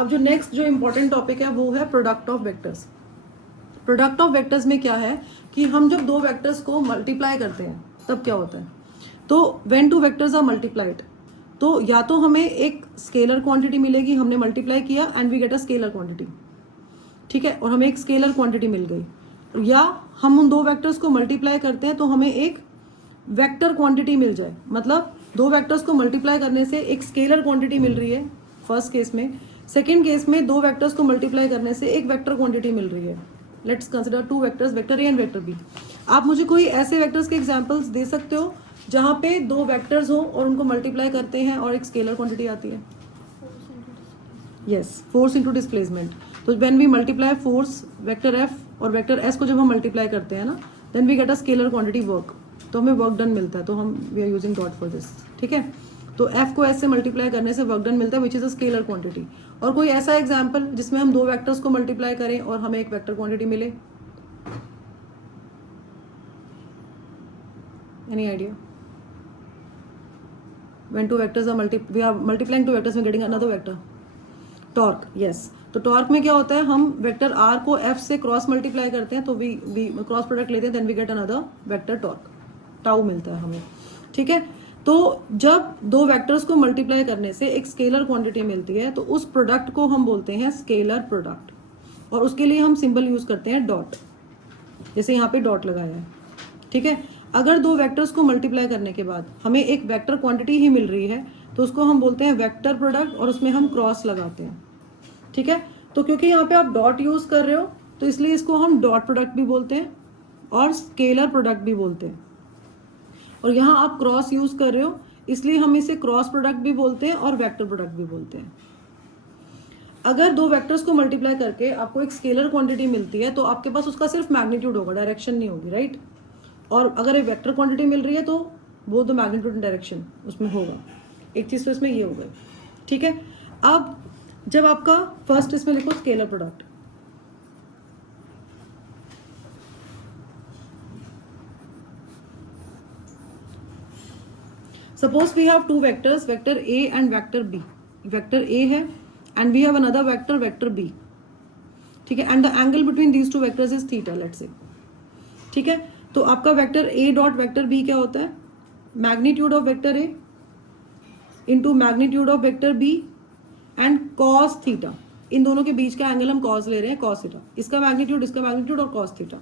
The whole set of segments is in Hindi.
अब जो नेक्स्ट जो इम्पोर्टेंट टॉपिक है वो है product of vectors. Product of vectors में क्या है कि हम जब दो वेक्टर्स को मल्टीप्लाई करते हैं तब क्या होता है, तो when two vectors are multiplied, तो या तो हमें एक स्केलर क्वांटिटी मिलेगी, हमने मल्टीप्लाई किया and we get a scalar quantity, ठीक है, और हमें एक स्केलर क्वांटिटी मिल गई, या हम उन दो वेक्टर्स को मल्टीप्लाई करते हैं तो हमें एक वेक्टर क्वांटिटी मिल जाए, मतलब दो वेक्टर्स को मल्टीप्लाई करने से एक स्केलर क्वांटिटी मिल रही है फर्स्ट केस में, सेकेंड केस में दो वेक्टर्स को मल्टीप्लाई करने से एक वेक्टर क्वांटिटी मिल रही है। Let's consider two vectors, vector A and vector B. आप मुझे कोई ऐसे वेक्टर्स के एग्जांपल्स दे सकते हो जहां पे दो वेक्टर्स हो और उनको मल्टीप्लाई करते हैं और एक स्केलर क्वांटिटी आती है? Yes, force into displacement. तो when we multiply force vector F और वेक्टर एस को जब हम मल्टीप्लाई करते हैं ना, then we get a scalar quantity work, तो हमें वर्क डन मिलता है, तो हम we are using dot for this, ठीक है। तो एफ को एस से मल्टीप्लाई करने से वर्क डन मिलता है which is a scalar quantity. और कोई ऐसा एग्जांपल जिसमें हम दो वेक्टर्स को मल्टीप्लाई करें और हमें एक वेक्टर क्वांटिटी मिले? Any idea? when two vectors are we are multiplying two vectors, we are getting another vector, torque, yes। तो टॉर्क में क्या होता है, हम वेक्टर आर को एफ से क्रॉस मल्टीप्लाई करते हैं तो वी क्रॉस प्रोडक्ट लेते हैं, then we get another vector torque, tau मिलता है हमें, ठीक है। तो जब दो वेक्टर्स को मल्टीप्लाई करने से एक स्केलर क्वांटिटी मिलती है तो उस प्रोडक्ट को हम बोलते हैं स्केलर प्रोडक्ट, और उसके लिए हम सिंबल यूज करते हैं डॉट, जैसे यहाँ पे डॉट लगाया है, ठीक है। अगर दो वेक्टर्स को मल्टीप्लाई करने के बाद हमें एक वेक्टर क्वांटिटी ही मिल रही है तो उसको हम बोलते हैं वेक्टर प्रोडक्ट, और उसमें हम क्रॉस लगाते हैं, ठीक है। तो क्योंकि यहाँ पे आप डॉट यूज कर रहे हो तो इसलिए इसको हम डॉट प्रोडक्ट भी बोलते हैं और स्केलर प्रोडक्ट भी बोलते हैं, और यहाँ आप क्रॉस यूज कर रहे हो इसलिए हम इसे क्रॉस प्रोडक्ट भी बोलते हैं और वेक्टर प्रोडक्ट भी बोलते हैं। अगर दो वेक्टर्स को मल्टीप्लाई करके आपको एक स्केलर क्वांटिटी मिलती है तो आपके पास उसका सिर्फ मैग्नीट्यूड होगा, डायरेक्शन नहीं होगी, राइट। और अगर एक वेक्टर क्वांटिटी मिल रही है तो वो द मैग्नीट्यूड एंड डायरेक्शन उसमें होगा, एक चीज तो इसमें ये हो गई, ठीक है। अब जब आपका फर्स्ट इसमें लिखो scalar product, suppose we have two vectors, vector A and vector B. Vector A है and we have another vector, vector B, ठीक है, and the angle between these two vectors is theta, let's say, ठीक है। तो आपका vector A dot vector B क्या होता है, magnitude of vector A into magnitude of vector B and cos theta. इन दोनों के बीच का एंगल हम कॉस ले रहे हैं, कॉस थीटा, इसका मैग्नीट्यूड और कॉस थीटा।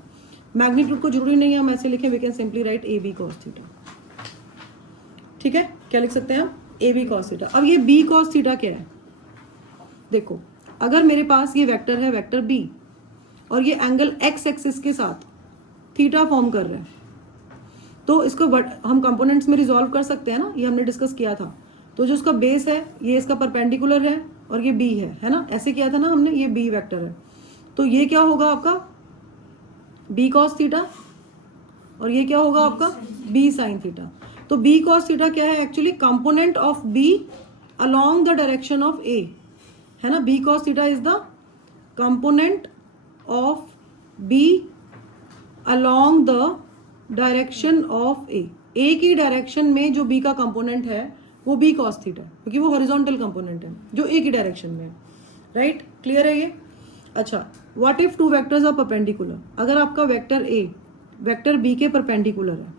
मैग्नीट्यूड को जरूरी नहीं है हम ऐसे लिखें, we can simply write A B cos theta, ठीक है। क्या लिख सकते हैं हम, ए बी कॉस थीटा। अब ये बी कॉस थीटा क्या है, देखो अगर मेरे पास ये वेक्टर है वेक्टर बी और ये एंगल एक्स एक्सिस के साथ थीटा फॉर्म कर रहे हैं, तो इसको हम कंपोनेंट्स में रिजॉल्व कर सकते हैं ना, ये हमने डिस्कस किया था। तो जो उसका बेस है ये इसका परपेंडिकुलर है और ये बी है ना, ऐसे किया था ना हमने, ये बी वेक्टर है, तो ये क्या होगा आपका बी कॉस थीटा, और ये क्या होगा आपका बी साइन थीटा। तो बी कॉस थीटा क्या है, actually component of B along the direction of A, है ना। B cos theta is the component of B along the direction of A की डायरेक्शन में जो बी का कंपोनेंट है वो बी कॉस थीटा, क्योंकि वो हॉरिजॉन्टल कंपोनेंट है जो ए की डायरेक्शन में है, राइट। क्लियर है ये? अच्छा, what if two vectors are perpendicular, अगर आपका वेक्टर ए वेक्टर बी के परपेंडिकुलर है,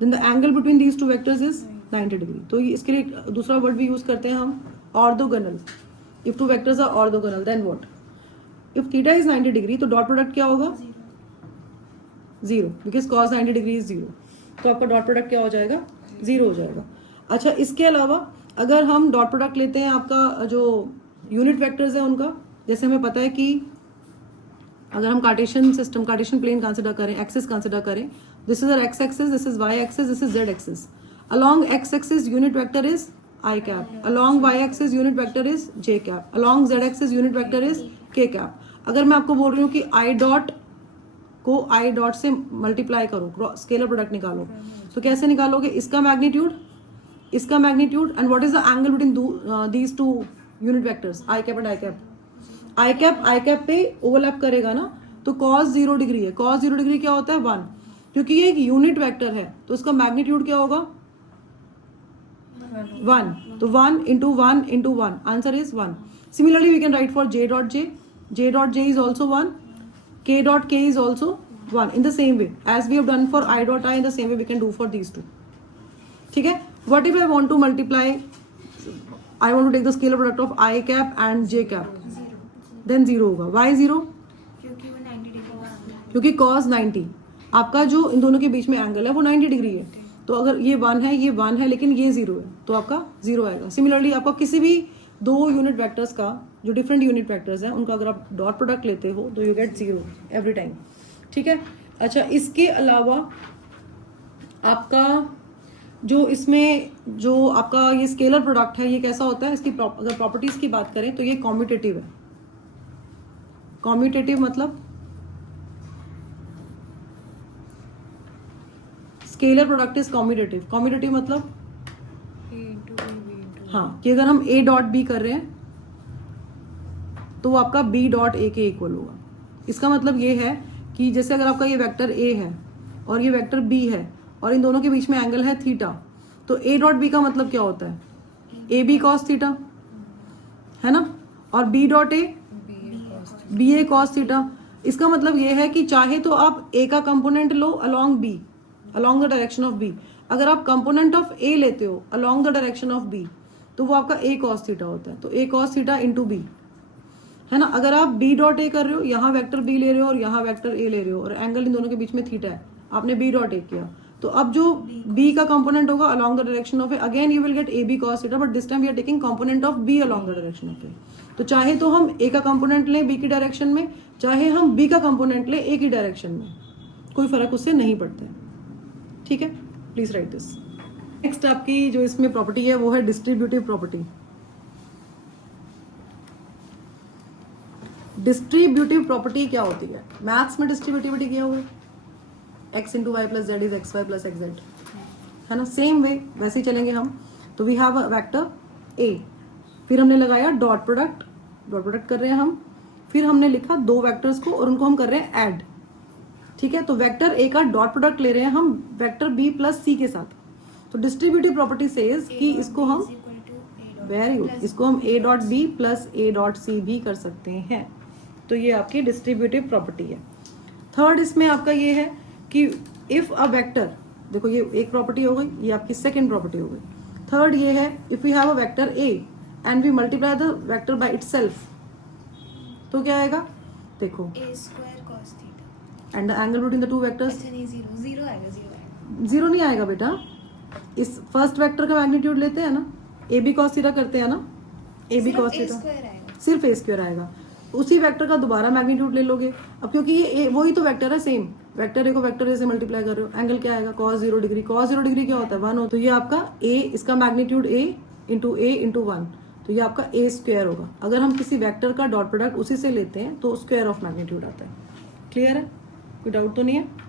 then the angle between these two vectors is 90 degree. तो इसके लिए दूसरा वर्ड भी यूज करते हैं हम, orthogonal. If two vectors are orthogonal then what, if theta is 90 degree तो डॉट प्रोडक्ट क्या होगा, zero, because cos 90 degree is zero, तो आपका डॉट प्रोडक्ट क्या हो जाएगा, जीरो हो जाएगा। अच्छा, इसके अलावा अगर हम डॉट प्रोडक्ट लेते हैं आपका जो यूनिट वेक्टर्स है उनका, जैसे हमें पता है कि अगर हम Cartesian system, Cartesian plane consider करें, एक्सिस कंसिडर करें, this is our X axis, this is Y axis, this is Z axis. Along X axis unit vector is I cap, along Y axis unit vector is J cap, along Z axis unit vector is K cap. अगर मैं आपको बोल रही हूँ कि आई डॉट को आई डॉट से मल्टीप्लाई करो, स्केलर प्रोडक्ट निकालो, तो कैसे निकालोगे, इसका magnitude and what is the angle between these two unit vectors I cap and I cap. I cap पे ओवरलैप करेगा ना, तो कॉस 0 डिग्री है, कॉस 0 डिग्री क्या होता है 1, क्योंकि ये एक यूनिट वेक्टर है तो इसका मैग्नीट्यूड क्या होगा 1, तो 1 into 1 into 1, answer is 1। Similarly, we can write for j dot j. J dot j is also 1. K dot k is also 1. In the same way as we have done for I dot I, in the same way we can do for these two. ठीक है. What if I want to multiply? I want to take the scalar product of I cap and j cap. Then 0 होगा. Why 0? क्योंकि वो 90 डिग्री क्योंकि cos 90 आपका जो इन दोनों के बीच में एंगल है वो 90 डिग्री है. तो अगर ये 1 है, ये 1 है, लेकिन ये 0 है, तो आपका 0 आएगा. सिमिलरली आपका किसी भी दो यूनिट वेक्टर्स का, जो डिफरेंट यूनिट वेक्टर्स हैं, उनका अगर आप डॉट प्रोडक्ट लेते हो तो यू गेट 0 एवरी टाइम. ठीक है. अच्छा, इसके अलावा आपका जो इसमें जो आपका ये स्केलर प्रोडक्ट है, ये कैसा होता है, इसकी अगर प्रॉपर्टीज की बात करें तो ये कॉम्यूटेटिव है. कॉम्यूटेटिव मतलब scalar product is commutative. Commutative मतलब हाँ, कि अगर हम a डॉट b कर रहे हैं तो वो आपका b डॉट a के इक्वल होगा. इसका मतलब ये है कि जैसे अगर आपका ये वेक्टर a है और ये वेक्टर b है और इन दोनों के बीच में एंगल है थीटा, तो a डॉट b का मतलब क्या होता है, ए बी कॉस थीटा, है ना, और b dot a B A cos theta. इसका मतलब ये है कि चाहे तो आप a का component low along b, along the direction of b. अगर आप कंपोनेंट ऑफ a लेते हो along the direction of b, तो वो आपका a cos थीटा होता है. तो a cos theta into b, है ना. अगर आप b डॉट a कर रहे हो, यहाँ वेक्टर b ले रहे हो और यहाँ वेक्टर a ले रहे हो, और एंगल इन दोनों के बीच में थीटा है, आपने b डॉट a किया, तो अब जो b का कंपोनेंट होगा along the direction of a, again you will get a b cos theta, but this time we are taking component of b along the direction of a. तो चाहे तो हम a का कंपोनेंट लें b की डायरेक्शन में, चाहे हम b का कंपोनेंट लें a की डायरेक्शन में, कोई फर्क उससे नहीं पड़ता है. ठीक है, प्लीज राइट दिस. नेक्स्ट आपकी जो इसमें प्रॉपर्टी है वो है डिस्ट्रीब्यूटिव प्रॉपर्टी. डिस्ट्रीब्यूटिव प्रॉपर्टी क्या होती है? मैथ्स में डिस्ट्रीब्यूटिविटी क्या हुआ, x into Y plus Z is X Y plus X Z, है ना. सेम वे वैसे ही चलेंगे हम. तो we have a vector a, फिर हमने लगाया डॉट प्रोडक्ट, डॉट प्रोडक्ट कर रहे हैं हम, फिर हमने लिखा दो वेक्टर्स को और उनको हम कर रहे हैं ऐड. ठीक है. तो वेक्टर a का डॉट प्रोडक्ट ले रहे हैं हम वेक्टर b प्लस c के साथ. तो डिस्ट्रीब्यूटिव प्रॉपर्टी सेज कि इसको हम, वेरी गुड, इसको हम a dot b plus a dot c भी कर सकते हैं. तो ये आपकी डिस्ट्रीब्यूटिव प्रॉपर्टी है. थर्ड इसमें आपका ये है कि इफ अ वेक्टर, देखो ये एक प्रॉपर्टी हो गई, ये आपकी सेकेंड प्रॉपर्टी हो गई. थर्ड ये है if we have a vector a and we multiply the vector by itself, तो क्या आएगा, देखो a square cos theta and the angle between the two vectors. अच्छा नहीं, 0 आएगा. 0 नहीं आएगा बेटा. इस फर्स्ट वेक्टर का मैग्नीट्यूड लेते हैं ना, ए बी कॉस थीटा करते हैं ना, ए बी कॉस थीटा सिर्फ ए स्क्वायर आएगा. उसी वेक्टर का दोबारा मैग्नीट्यूड ले लोगे. अब क्योंकि ये वही तो वेक्टर है, सेम वेक्टर ए को वेक्टर ए से मल्टीप्लाई कर रहे हो, एंगल क्या आएगा, cos 0 डिग्री. cos 0 डिग्री क्या होता है, 1 होता है. तो ये आपका a, इसका मैग्नीट्यूड a इंटू 1, तो ये आपका a स्क्वायर होगा. अगर हम किसी वेक्टर का डॉट प्रोडक्ट उसी से लेते हैं तो स्क्वायर ऑफ मैग्नीट्यूड आता है. क्लियर है, कोई डाउट तो नहीं है.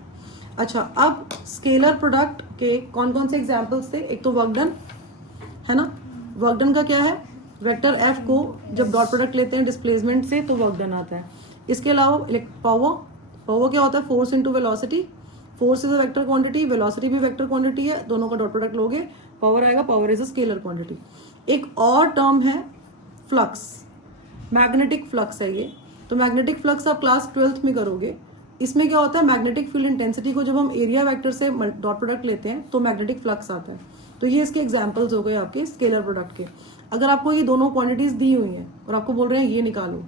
अच्छा, अब स्केलर प्रोडक्ट के कौन कौन से एग्जाम्पल्स थे. एक तो वर्क डन, है ना. वर्क डन का क्या है, वेक्टर एफ को जब डॉट प्रोडक्ट लेते हैं डिस्प्लेसमेंट से तो वर्क डन आता है. इसके अलावा पावर, पावर क्या होता है, force into velocity. Force is a vector quantity, velocity भी वेक्टर क्वांटिटी है, दोनों का डॉट प्रोडक्ट लोगे पावर आएगा. Power is a scalar quantity. एक और टर्म है फ्लक्स, मैग्नेटिक फ्लक्स है ये. तो मैग्नेटिक फ्लक्स आप क्लास 12th में करोगे. इसमें क्या होता है, मैग्नेटिक फील्ड इंटेंसिटी को जब हम एरिया वेक्टर से डॉट प्रोडक्ट लेते हैं तो मैग्नेटिक फ्लक्स आता है. तो ये इसके एग्जांपल्स हो गए आपके स्केलर प्रोडक्ट के. अगर आपको ये दोनों क्वांटिटीज दी हुई हैं और आपको बोल रहे हैं ये निकालो,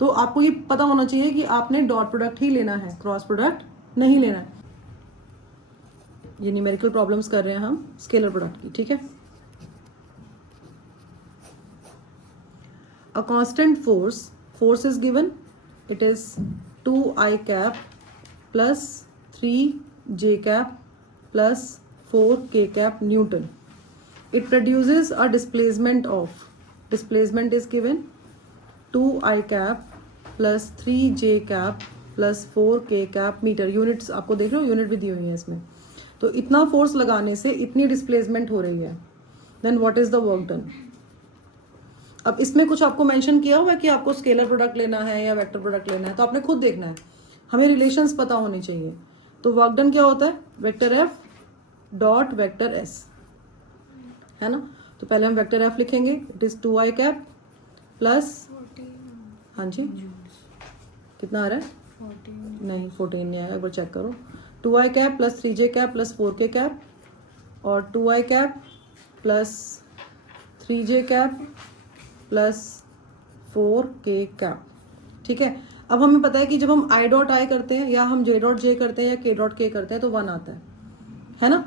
तो आपको ये पता होना चाहिए कि आपने डॉट प्रोडक्ट ही लेना है, क्रॉस प्रोडक्ट नहीं लेना है. ये न्यूमेरिकल प्रॉब्लम्स कर रहे हैं हम स्केलर प्रोडक्ट की. ठीक है. A constant force is given, it is 2i cap plus 3j cap plus 4k cap Newton. It produces a displacement of, displacement is given 2i cap plus 3j cap plus 4k cap meter. Units आपको देख रहे हो, यूनिट भी दी हुई है इसमें. तो इतना फोर्स लगाने से इतनी डिस्प्लेसमेंट हो रही है. Then what is the work done. अब इसमें कुछ आपको मेंशन किया हुआ है कि आपको स्केलर प्रोडक्ट लेना है या वेक्टर प्रोडक्ट लेना है, तो आपने खुद देखना है. हमें रिलेशंस पता होने चाहिए. तो वर्क डन क्या होता है, vector F dot vector S, है ना. तो पहले हम वेक्टर एफ लिखेंगे, it is 2i cap plus 14 हाँ जी कितना आ रहा है 14 नहीं 14 नहीं आएगा, एक बार चेक करो। 2i cap plus 3j cap plus 4k cap और 2i cap plus 3j cap plus 4k cap. ठीक है, अब हमें पता है कि जब हम i डॉट आई करते हैं या हम j डॉट j करते हैं या k डॉट k करते हैं तो 1 आता है ना।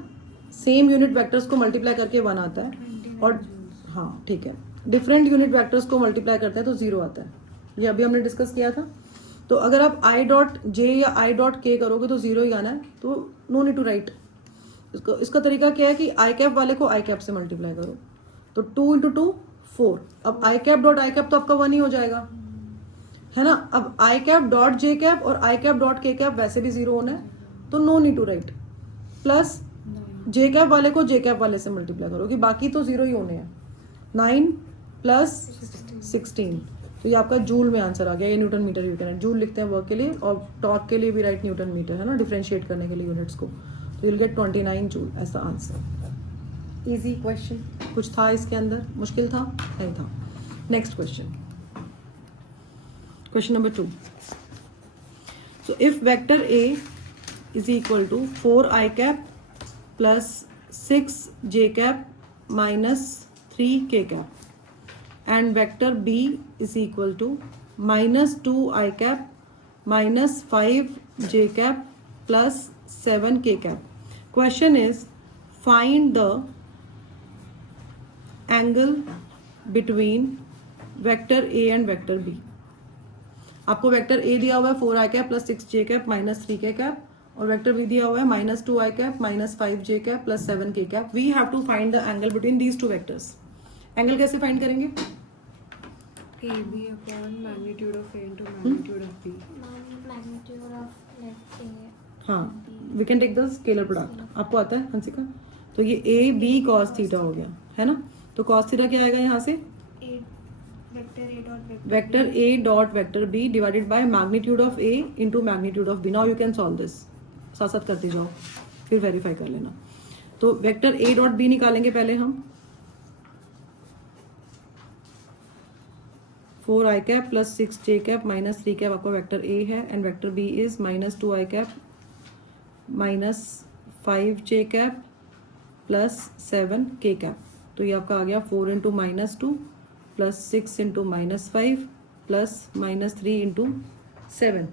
सेम यूनिट वेक्टर्स को मल्टीप्लाई करके 1 आता है और हाँ ठीक है, डिफरेंट यूनिट वेक्टर्स को मल्टीप्लाई करते हैं तो 0 आता है। ये अभी हमने डिस्कस किया था। तो अगर आप i डॉट j या i डॉट k करोगे तो 0 ही आना है, तो नो नीड टू राइट। इसका तरीका क्या है कि i कैप वाले को i कैप से मल्टीप्लाई करो, तो 2 इंटू 2 4। अब i cap dot i cap तो आपका 1 ही हो जाएगा, है ना। अब i cap dot j cap और i cap dot k cap वैसे भी 0 होना है, तो no need to write. Plus j cap वाले को j कैप वाले से मल्टीप्लाई करो कि बाकी तो 0 ही होने हैं। 9 प्लस 16, तो ये आपका जूल में आंसर आ गया। ये Newton metre you can joule लिखते हैं वर्क के लिए, और टॉर्क के लिए भी राइट न्यूटन मीटर, है ना, डिफरेंशिएट करने के लिए यूनिट्स को। तो you will get 29 joule as the answer. Easy question. कुछ था इसके अंदर, मुश्किल था? नहीं था। Next question, question number 2। So if vector A is equal to 4i cap plus 6j cap minus 3k cap and vector b is equal to minus 2i cap minus 5j cap plus 7k cap. Question is find the angle between vector a and vector b. आपको वेक्टर a दिया हुआ है 4i cap plus 6j cap minus 3k cap, और वेक्टर b दिया हुआ है minus 2i cap minus 5j cap plus 7k cap. We have to find the angle between these two vectors. Angle कैसे फाइंड करेंगे? AB upon magnitude of A into magnitude of B. magnitude of let's say हाँ, we can take the scalar product. आपको आता है हंसिका? तो ये ए बी कॉस थीटा हो गया, है ना। तो कॉस थीटा क्या आएगा यहाँ से? a vector a dot vector vector A dot vector B divided by magnitude of A into magnitude of B. Now you can solve this, साथ साथ करते जाओ फिर वेरीफाई कर लेना। तो वेक्टर ए डॉट बी निकालेंगे पहले हम। 4i cap plus 6j cap minus 3 cap आपका वेक्टर ए है, and vector B is minus 2i cap minus 5j cap plus 7k cap. तो ये आपका आ गया 4 into minus 2 plus 6 into minus 5 plus minus 3 into 7।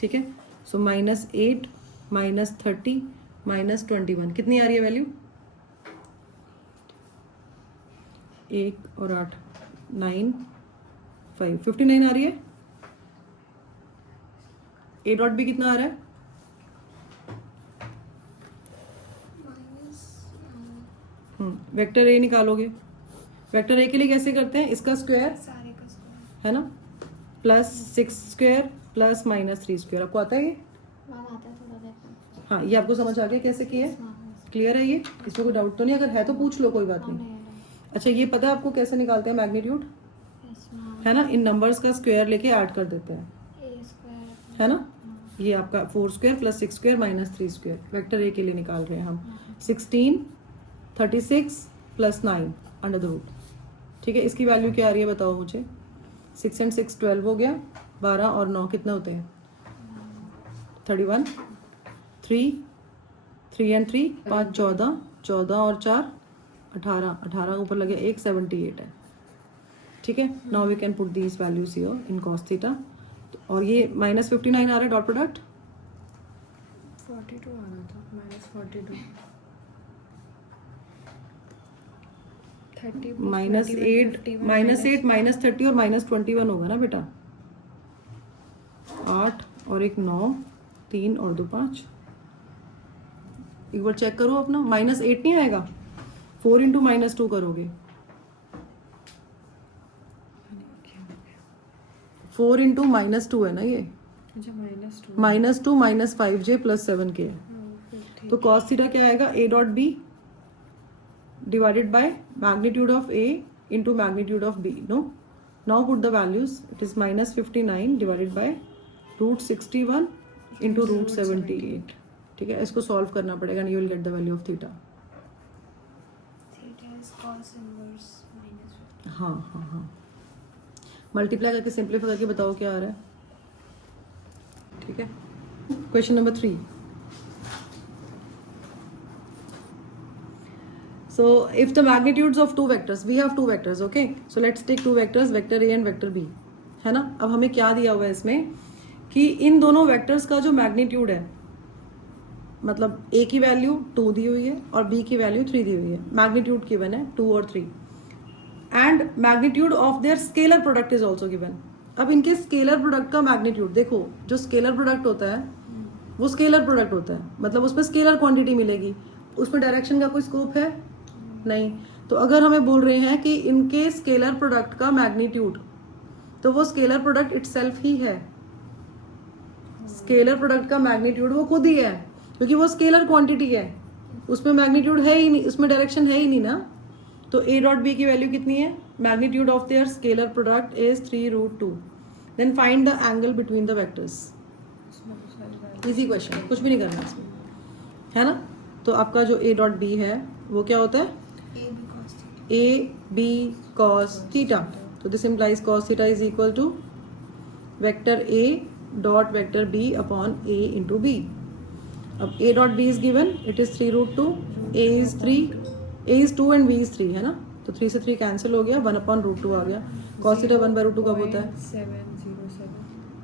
ठीक है, सो माइनस 8 माइनस 30 माइनस 21 कितनी आ रही है वैल्यू? 1 और 8 9 5 59 आ रही है। ए डॉट बी कितना आ रहा है? minus वेक्टर ए निकालोगे। वेक्टर ए के लिए कैसे करते हैं? इसका स्क्वायर, सारे का स्क्वायर है ना, plus 6 square plus minus 3 square. आपको आता है ये? मैम आता है थोड़ा बहुत। हाँ, ये आपको समझ आ गया कैसे किया है? क्लियर है ये? इसमें कोई डाउट तो नहीं? अगर है तो पूछ लो, कोई बात नहीं। अच्छा, ये पता है आपको कैसे निकालते हैं मैग्नीट्यूड? है ना, इन नंबर्स का स्क्वायर लेके ऐड कर देते हैं, a square है ना। ये आपका 4 square plus 6 square minus 3 square vector A के लिए निकाल रहे हैं हम। 16 36 प्लस 9 अंडर द रूट। ठीक है, इसकी वैल्यू क्या आ रही है बताओ मुझे? 6 एंड 6 12 हो गया, 12 और 9 कितने होते हैं? 31। 3 एंड 3 5 14, 14 और 4 18, 18 ऊपर लगे 1 78 है। ठीक है, now we can put these values here in cos theta. और ये माइनस 59 आ रहा है डॉट प्रोडक्ट 42 आना था, माइनस 42 30 माइनस 8 माइनस 30 और माइनस 21 होगा ना बेटा। 8 और 1 9, 3 और 2 5। एक बार चेक करो अपना, माइनस 8 नहीं आएगा। 4 इंटू माइनस 2 करोगे, 4 इंटू माइनस 2 है ना ये। अच्छा -2 minus 2 minus 5j plus 7k है। तो कॉस थीटा क्या आएगा? A dot B divided by magnitude of A into magnitude of B. No, now put the values. It is minus 59 divided by root 61 into root 78। ठीक है, इसको सॉल्व करना पड़ेगा and you will get the value of theta. theta is cos inverse minus 50. हाँ हाँ हाँ, मल्टीप्लाई करके सिंप्लीफाई करके बताओ क्या आ रहा है. ठीक है. Question number 3. So if the magnitudes of two vectors, we have two vectors, okay? So let's take two vectors, vector A and vector B, है ना. अब हमें क्या दिया हुआ है इसमें कि इन दोनों वेक्टर्स का जो मैग्नीट्यूड है, मतलब A की वैल्यू 2 दी हुई है और B की वैल्यू 3 दी हुई है. मैग्नीट्यूड गिवन है 2 और 3 and magnitude of their scalar product is also given. अब इनके स्केलर प्रोडक्ट का मैग्नीट्यूड देखो. जो स्केलर प्रोडक्ट होता है वो स्केलर प्रोडक्ट होता है, मतलब उसमें स्केलर क्वांटिटी मिलेगी, उसमें डायरेक्शन का कोई स्कोप है नहीं. तो अगर हमें बोल रहे हैं कि इनके स्केलर प्रोडक्ट का मैग्नीट्यूड, तो वो स्केलर प्रोडक्ट इटसेल्फ ही है. स्केलर प्रोडक्ट का मैग्नीट्यूड वो खुद ही है, क्योंकि वो स्केलर क्वांटिटी है, उसमें मैग्नीट्यूड है ही नहीं, उसमें डायरेक्शन है ही नहीं ना. तो A डॉट B की वैल्यू कितनी है? Magnitude of their scalar product is 3√2. Then find the angle between the vectors. Easy question, कुछ भी नहीं करना इसमें, है ना. तो आपका जो A डॉट B है वो क्या होता है? A B cos theta. So this implies cos theta is equal to vector A dot vector B upon A into B. अब A dot B is given, it is 3√2, A is 3, A is 2 and B is 3, है ना. तो 3 से 3 कैंसिल हो गया, 1/√2 आ गया. cos theta 1/√2 कब होता है? 707.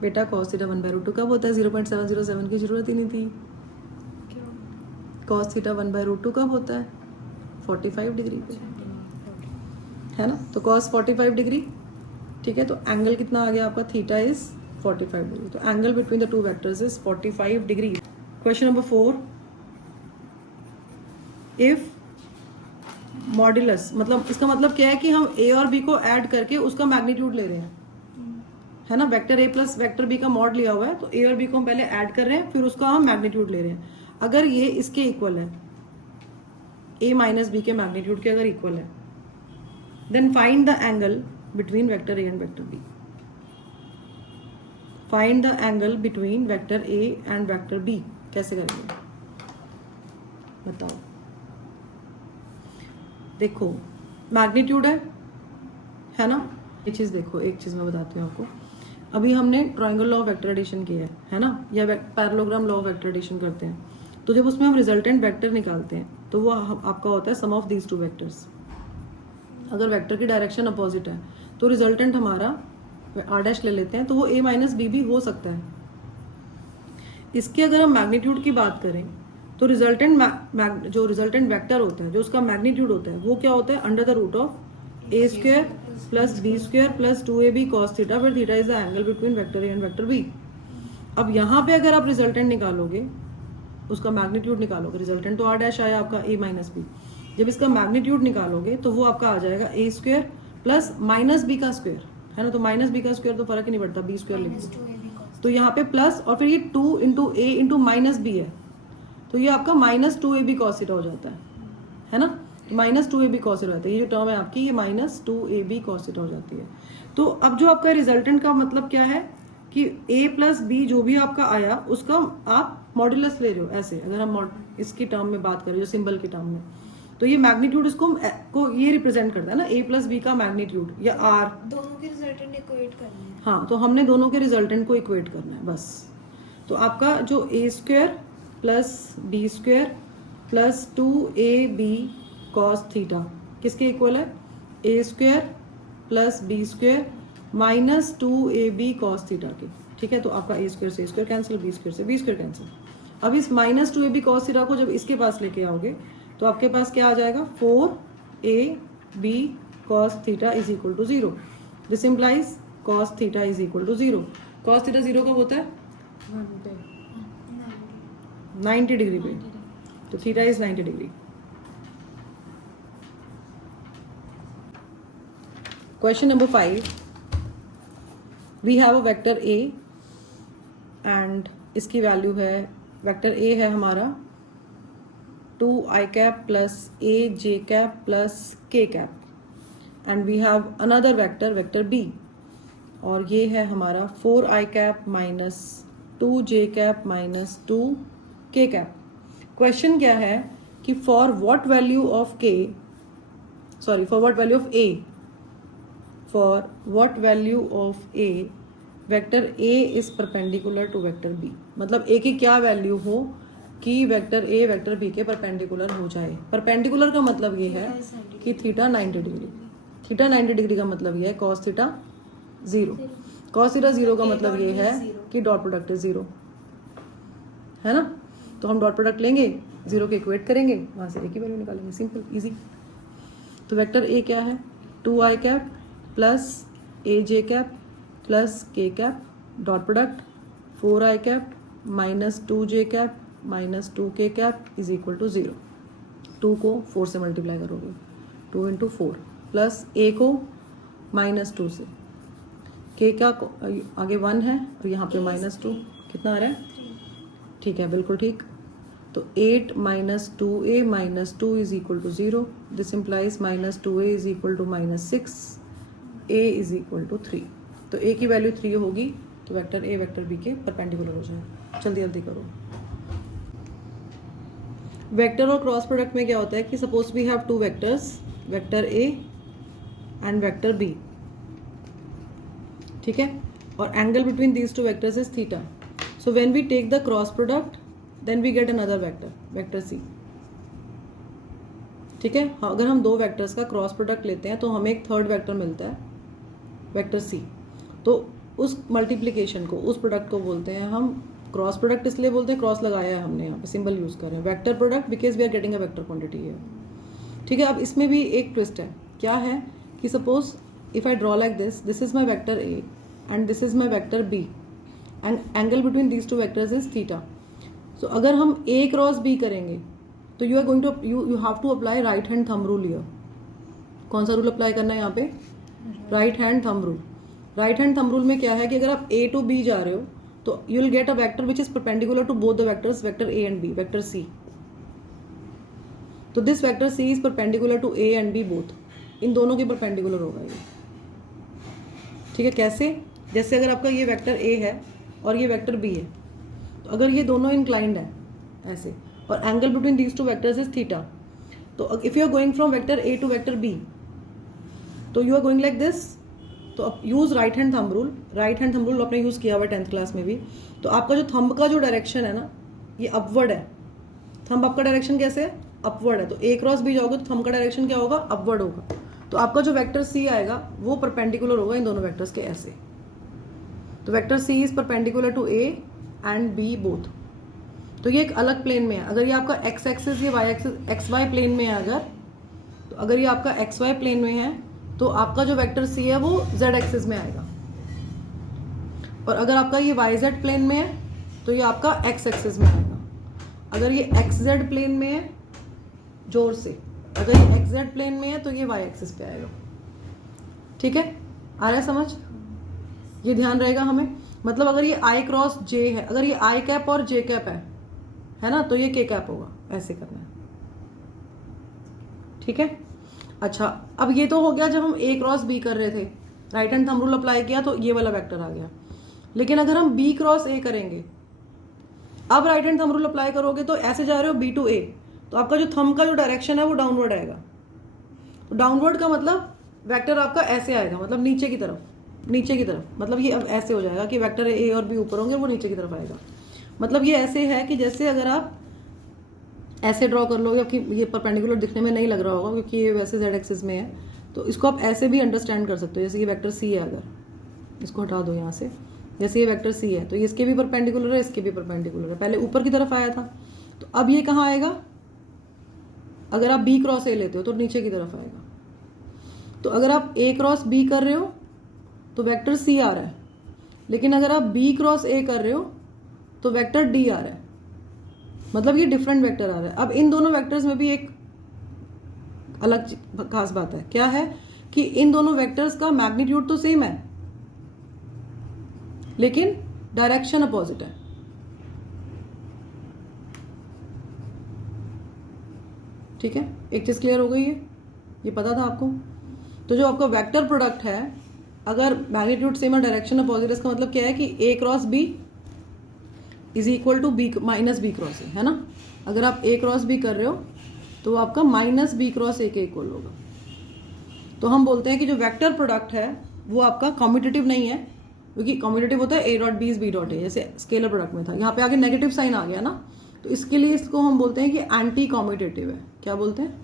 बेटा cos theta 1/√2 कब होता है? 0.707 की जरूरत ही नहीं थी. cos theta 1/√2 कब होता है? 45 डिग्री पे, है ना. तो cos 45 डिग्री, ठीक है. तो एंगल कितना आ गया आपका? Theta is 45 degree. तो angle between the two vectors is 45 degree. Question number 4. If modulus, मतलब इसका मतलब क्या है कि हम A और B को ऐड करके उसका मैग्नीट्यूड ले रहे हैं, है ना. Vector A plus vector B का मॉड लिया हुआ है, तो A और B को हम पहले ऐड कर रहे हैं, फिर उसका हम मैग्नीट्यूड ले रहे हैं. अगर ये इसके इक्वल है, A माइनस B के मैग्नीट्यूड के अगर इक्वल है, then find the angle between vector A and vector B. Find the angle between vector A and vector B. कैसे करेंगे बताओ. देखो मैग्नीट्यूड है ना. ये चीज़ देखो, एक चीज़ मैं बताती हूँ आपको. अभी हमने triangle law of vector addition किया है ना, या parallelogram law of vector addition करते हैं. तो जब उसमें हम रिजल्टेंट वेक्टर निकालते हैं तो वो आपका होता है सम ऑफ दीज टू वेक्टर्स. अगर वेक्टर की डायरेक्शन अपोजिट है तो रिजल्टेंट हमारा r' ले लेते हैं, तो वो A माइनस B भी हो सकता है. इसके अगर हम मैग्नीट्यूड की बात करें तो रिजल्टेंट जो रिजल्टेंट वेक्टर होता है, जो उसका मैग्नीट्यूड होता है, वो क्या होता है? Under the root of A square plus B square plus 2AB cos theta, फिर theta is the angle between vector A and vector B. अब यहाँ पे अगर आप रिजल्टेंट निकालोगे, उसका मैग्नीट्यूड निकालोगे, रिजल्टेंट तो r' आया आपका A माइनस B. जब इसका मैग्नीट्यूड निकालोगे तो वो आपका आ जाएगा A square plus minus B का स्क्वायर, है ना. तो माइनस B का स्क्वायर तो फर्क ही नहीं पड़ता, B स्क्वायर लिख दो. तो यहाँ पे प्लस और फिर ये 2 into A into minus B है, तो ये आपका माइनस 2AB cos थीटा हो जाता है ना. माइनस 2AB cos थीटा होता है. ये जो टर्म है आपकी, ये माइनस 2AB cos थीटा हो जाती है. तो अब जो आपका रिजल्टेंट का मतलब क्या है कि A प्लस B जो भी आपका आया उसका आप मॉड्यूलस ले रहे हो. ऐसे अगर हम इसकी टर्म में बात करें, जो सिंबल की टर्म में, तो ये मैग्नीट्यूड इसको ये रिप्रेजेंट करता है ना, A प्लस B का मैग्नीट्यूड या R. दोनों के रिजल्टेंट इक्वेट करने हैं. हाँ, तो हमने दोनों के रिजल्टेंट को इक्वेट करना है बस. तो आपका जो A square plus B square plus 2AB cos theta किसके इक्वल है? A square plus B square minus 2AB cos theta के. ठीक है. तो आपका A स्क्वायर से A square cancel, B square से B स्क्वायर कैंसिल. अब इस माइनस 2AB cos थीटा को जब इसके पास लेके आओगे तो आपके पास क्या आ जाएगा? 4AB cos theta is equal to 0. This implies cos theta is equal to 0. cos theta 0 कब होता है? 90 डिग्री पे. तो theta is 90 degree. Question number 5. We have a vector A and इसकी वैल्यू है, वेक्टर A है हमारा 2i cap plus aj cap plus k cap, and we have another vector B, और ये है हमारा 4i cap minus 2j cap minus 2k cap. Question क्या है कि for what value of A, for what value of A vector A is perpendicular to vector B. मतलब ए की क्या वैल्यू हो कि वेक्टर ए वेक्टर बी के परपेंडिकुलर हो जाए। परपेंडिकुलर का मतलब ये है कि थीटा 90 डिग्री, थीटा 90 डिग्री का मतलब ये है कॉस थीटा 0, कॉस थीटा 0 का मतलब ये है कि डॉट प्रोडक्ट इज 0, है ना। तो हम डॉट प्रोडक्ट लेंगे, 0 के इक्वेट करेंगे, वहाँ से ए की वैल्यू निकालेंगे, सिंपल इजी। तो वेक्टर ए क्या है, 2i cap plus A J cap plus K cap dot product 4i cap minus 2j cap minus 2k cap is equal to 0। 2 को 4 से मल्टीप्लाई करोगे, 2 इंटू 4 प्लस ए को माइनस 2 से, के का आगे 1 है और यहाँ पे माइनस 2, कितना आ रहा है, ठीक है बिल्कुल ठीक। तो 8 minus 2a minus 2 is equal to 0, this implies minus 2a is equal to minus 6, a is equal to 3। तो a की वैल्यू 3 होगी तो वेक्टर a वेक्टर b के परपेंडिकुलर हो जाए। जल्दी जल्दी करो। वेक्टर और क्रॉस प्रोडक्ट में क्या होता है कि suppose we have two vectors, vector a and vector b, ठीक है, और angle between these two vectors is theta. So when we take the cross product then we get another vector, vector c, ठीक है। अगर हम दो वेक्टर्स का क्रॉस प्रोडक्ट लेते हैं तो हमें एक थर्ड वेक्टर मिलता है, वेक्टर c। तो उस मल्टीप्लिकेशन को, उस प्रोडक्ट को बोलते हैं हम क्रॉस प्रोडक्ट। इसलिए बोलते हैं, क्रॉस लगाया है हमने, यहाँ पे सिंबल यूज कर रहे हैं, vector product because we are getting a vector quantity है, ठीक है। अब इसमें भी एक ट्विस्ट है, क्या है कि suppose if I draw like this, this is my vector A and this is my vector B and angle between these two vectors is theta. So अगर हम ए क्रॉस बी करेंगे तो you are going to you have to apply right hand thumb rule here. कौन सा रूल अप्लाई करना है यहाँ पे, right hand thumb rule. Right hand thumb rule में क्या है कि अगर आप a टू b जा रहे हो तो you will get a vector which is perpendicular to both the vectors, vector a and b, vector c। तो this vector c is perpendicular to a and b both, इन दोनों के परपेंडिकुलर होगा ये, ठीक है। कैसे, जैसे अगर आपका ये वेक्टर a है और ये वेक्टर b है, तो अगर ये दोनों इंक्लाइंड है ऐसे और angle between these two vectors is theta, तो if you are going from vector a to vector b तो you are going like this. तो अब use right hand thumb rule. Right hand thumb rule आपने यूज किया हुआ 10th क्लास में भी। तो आपका जो थंब का जो डायरेक्शन है ना, ये अपवर्ड है। थंब आपका डायरेक्शन कैसे है, अपवर्ड है। तो a क्रॉस b जाओगे तो थंब का डायरेक्शन क्या होगा, अपवर्ड होगा। तो आपका जो वेक्टर c आएगा वो परपेंडिकुलर होगा इन दोनों वेक्टर्स के ऐसे। तो vector c is perpendicular to a and b both. तो ये एक अलग प्लेन में है। अगर ये आपका x एक्सिस, ये y एक्सिस, xy प्लेन में है अगर, तो अगर ये आपका xy प्लेन में है तो आपका जो वेक्टर c है वो z एक्सिस में आएगा। और अगर आपका ये yz प्लेन में है तो ये आपका x एक्सिस में आएगा। अगर ये xz प्लेन में है, जोर से, अगर ये xz प्लेन में है तो ये y एक्सिस पे आएगा, ठीक है। आ रहा है समझ, ये ध्यान रहेगा हमें। मतलब अगर ये i क्रॉस j है, अगर ये i कैप और j कैप है ना, तो ये k कैप होगा, ऐसे करना है, ठीक है। अच्छा, अब ये तो हो गया जब हम a क्रॉस b कर रहे थे, right hand thumb rule apply किया तो ये वाला वेक्टर आ गया। लेकिन अगर हम b क्रॉस a करेंगे, अब right hand thumb rule apply करोगे तो ऐसे जा रहे हो b टू a, तो आपका जो थंब का जो डायरेक्शन है वो डाउनवर्ड आएगा। तो डाउनवर्ड का मतलब वेक्टर आपका ऐसे आएगा, मतलब नीचे की तरफ, नीचे की तरफ। मतलब ये अब ऐसे हो जाएगा कि वेक्टर a और b ऊपर होंगे, वो नीचे की तरफ आएगा। मतलब ये ऐसे है कि जैसे अगर आप ऐसे ड्रॉ कर लो, या कि ये परपेंडिकुलर दिखने में नहीं लग रहा होगा क्योंकि ये वैसे z एक्सिस में है, तो इसको आप ऐसे भी अंडरस्टैंड कर सकते हो। जैसे ये वेक्टर c है, अगर इसको हटा दो यहाँ से, जैसे ये वेक्टर c है तो ये इसके भी परपेंडिकुलर है, इसके भी परपेंडिकुलर है। पहले ऊपर की तरफ आया था, तो अब ये कहाँ आएगा, अगर आप b क्रॉस a लेते हो तो नीचे की तरफ आएगा। तो अगर आप a क्रॉस b कर रहे हो तो वेक्टर c आ रहा है, लेकिन अगर आप b क्रॉस a कर रहे हो तो वेक्टर d आ रहा है। मतलब ये डिफरेंट वेक्टर आ रहा है। अब इन दोनों वेक्टर्स में भी एक अलग खास बात है, क्या है कि इन दोनों वेक्टर्स का मैग्नीट्यूड तो सेम है लेकिन डायरेक्शन अपोजिट है। ठीक है, एक चीज क्लियर हो गई है, ये पता था आपको। तो जो आपका वेक्टर प्रोडक्ट है, अगर मैग्नीट्यूड सेम है, डायरेक्शन अपोजिट, इसका मतलब क्या है कि a cross b is equal to b minus b cross a, है ना। अगर आप a क्रॉस b कर रहे हो तो आपका माइनस b क्रॉस a के इक्वल होगा। तो हम बोलते हैं कि जो वेक्टर प्रोडक्ट है वो आपका कॉम्यूटेटिव नहीं है, क्योंकि कॉम्यूटेटिव होता है A dot B is B dot A, जैसे स्केलर प्रोडक्ट में था, यहाँ पे आगे नेगेटिव साइन आ गया ना, तो इसके लिए इसको हम बोलते हैं कि एंटी कॉम्यूटेटिव है। क्या बोलते हैं?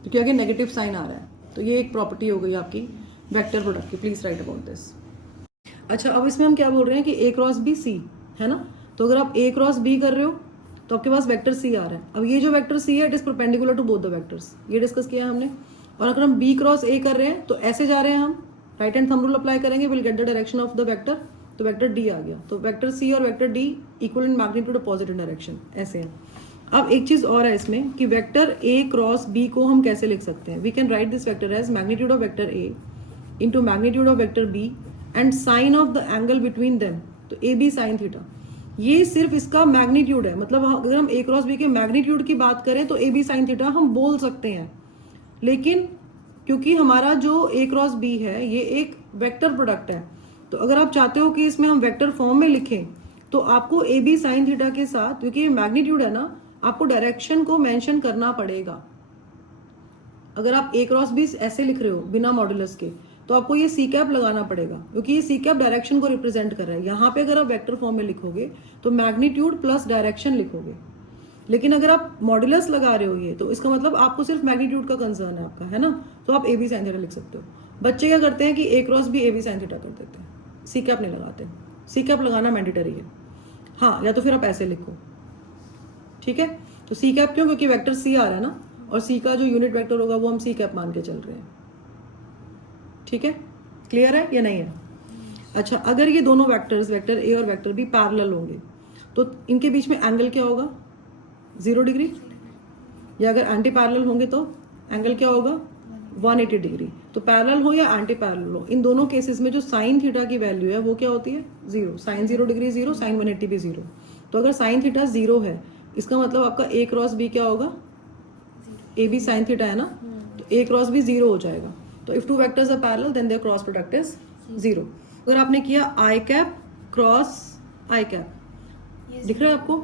क्योंकि आगे नेगेटिव साइन आ रहा है। तो ये एक प्रॉपर्टी हो गई आपकी वेक्टर प्रोडक्ट की। Please right about this. अच्छा, अब इसमें हम क्या बोल रहे हैं कि ए क्रॉस बी सी है ना, तो अगर आप ए क्रॉस बी कर रहे हो तो आपके पास वेक्टर सी आ रहा है। अब ये जो वेक्टर सी है it is perpendicular to both the vectors, ये डिस्कस किया है हमने। और अगर हम बी क्रॉस ए कर रहे हैं तो ऐसे जा रहे हैं हम, right hand thumb rule apply करेंगे, will get the direction of the vector, तो वेक्टर डी आ गया। तो वेक्टर सी और vector D equal in magnitude opposite in direction, ऐसे है। अब एक चीज और है इसमें कि वेक्टर ए क्रॉस बी को हम कैसे लिख सकते हैं। We can write this vector as magnitude of vector A into magnitude of vector B and sine of the angle between them, तो ए बी साइन थीटा। ये सिर्फ इसका मैग्नीट्यूड है, मतलब अगर हम ए क्रॉस बी के मैग्नीट्यूड की बात करें तो ए बी साइन थीटा हम बोल सकते हैं, लेकिन क्योंकि हमारा जो ए क्रॉस बी है ये एक वेक्टर प्रोडक्ट है, तो अगर आप चाहते हो कि इसमें हम वेक्टर फॉर्म में लिखें तो आपको ए बी साइन थीटा के साथ, क्योंकि ये मैग्नीट्यूड है ना, आपको डायरेक्शन को मेंशन करना पड़ेगा। अगर आप ए क्रॉस बी ऐसे लिख रहे हो बिना मॉडुलस के तो आपको ये सी कैप लगाना पड़ेगा, क्योंकि ये सी कैप डायरेक्शन को रिप्रेजेंट कर रहा है। यहाँ पे अगर आप वेक्टर फॉर्म में लिखोगे तो मैग्नीट्यूड प्लस डायरेक्शन लिखोगे, लेकिन अगर आप मॉडुलस लगा रहे हो ये, तो इसका मतलब आपको सिर्फ मैग्नीट्यूड का कंसर्न है आपका, है ना, तो आप ए बी साइन थीटा लिख सकते हो। बच्चे क्या करते हैं कि A cross B A B sine theta कर देते हैं, सी कैप नहीं लगाते। सी कैप लगाना मैंडेटरी है, हाँ, या तो फिर आप ऐसे लिखो, ठीक है। तो सी कैप क्यों? क्योंकि वेक्टर सी आ रहा है ना, और सी का जो यूनिट वेक्टर होगा वो हम सी कैप मान के चल रहे हैं, ठीक है। क्लियर है या नहीं है? अच्छा, अगर ये दोनों वेक्टर्स, वेक्टर ए और वेक्टर बी पैरेलल होंगे तो इनके बीच में एंगल क्या होगा? 0 डिग्री। या अगर एंटी पैरेलल होंगे तो एंगल क्या होगा? 180 डिग्री। तो पैरेलल हो या एंटी पैरेलल हो, इन दोनों केसेस में जो साइन थीटा की वैल्यू है वो क्या होती है? 0। साइन 0 डिग्री 0, साइन 180 भी 0। तो अगर साइन थीटा 0 है, इसका मतलब आपका ए क्रॉस बी क्या होगा? ए बी साइन थीटा है ना, तो ए क्रॉस बी 0 हो जाएगा। तो if two vectors are parallel then their cross product is 0। अगर आपने किया I cap cross I cap, दिख रहा है आपको?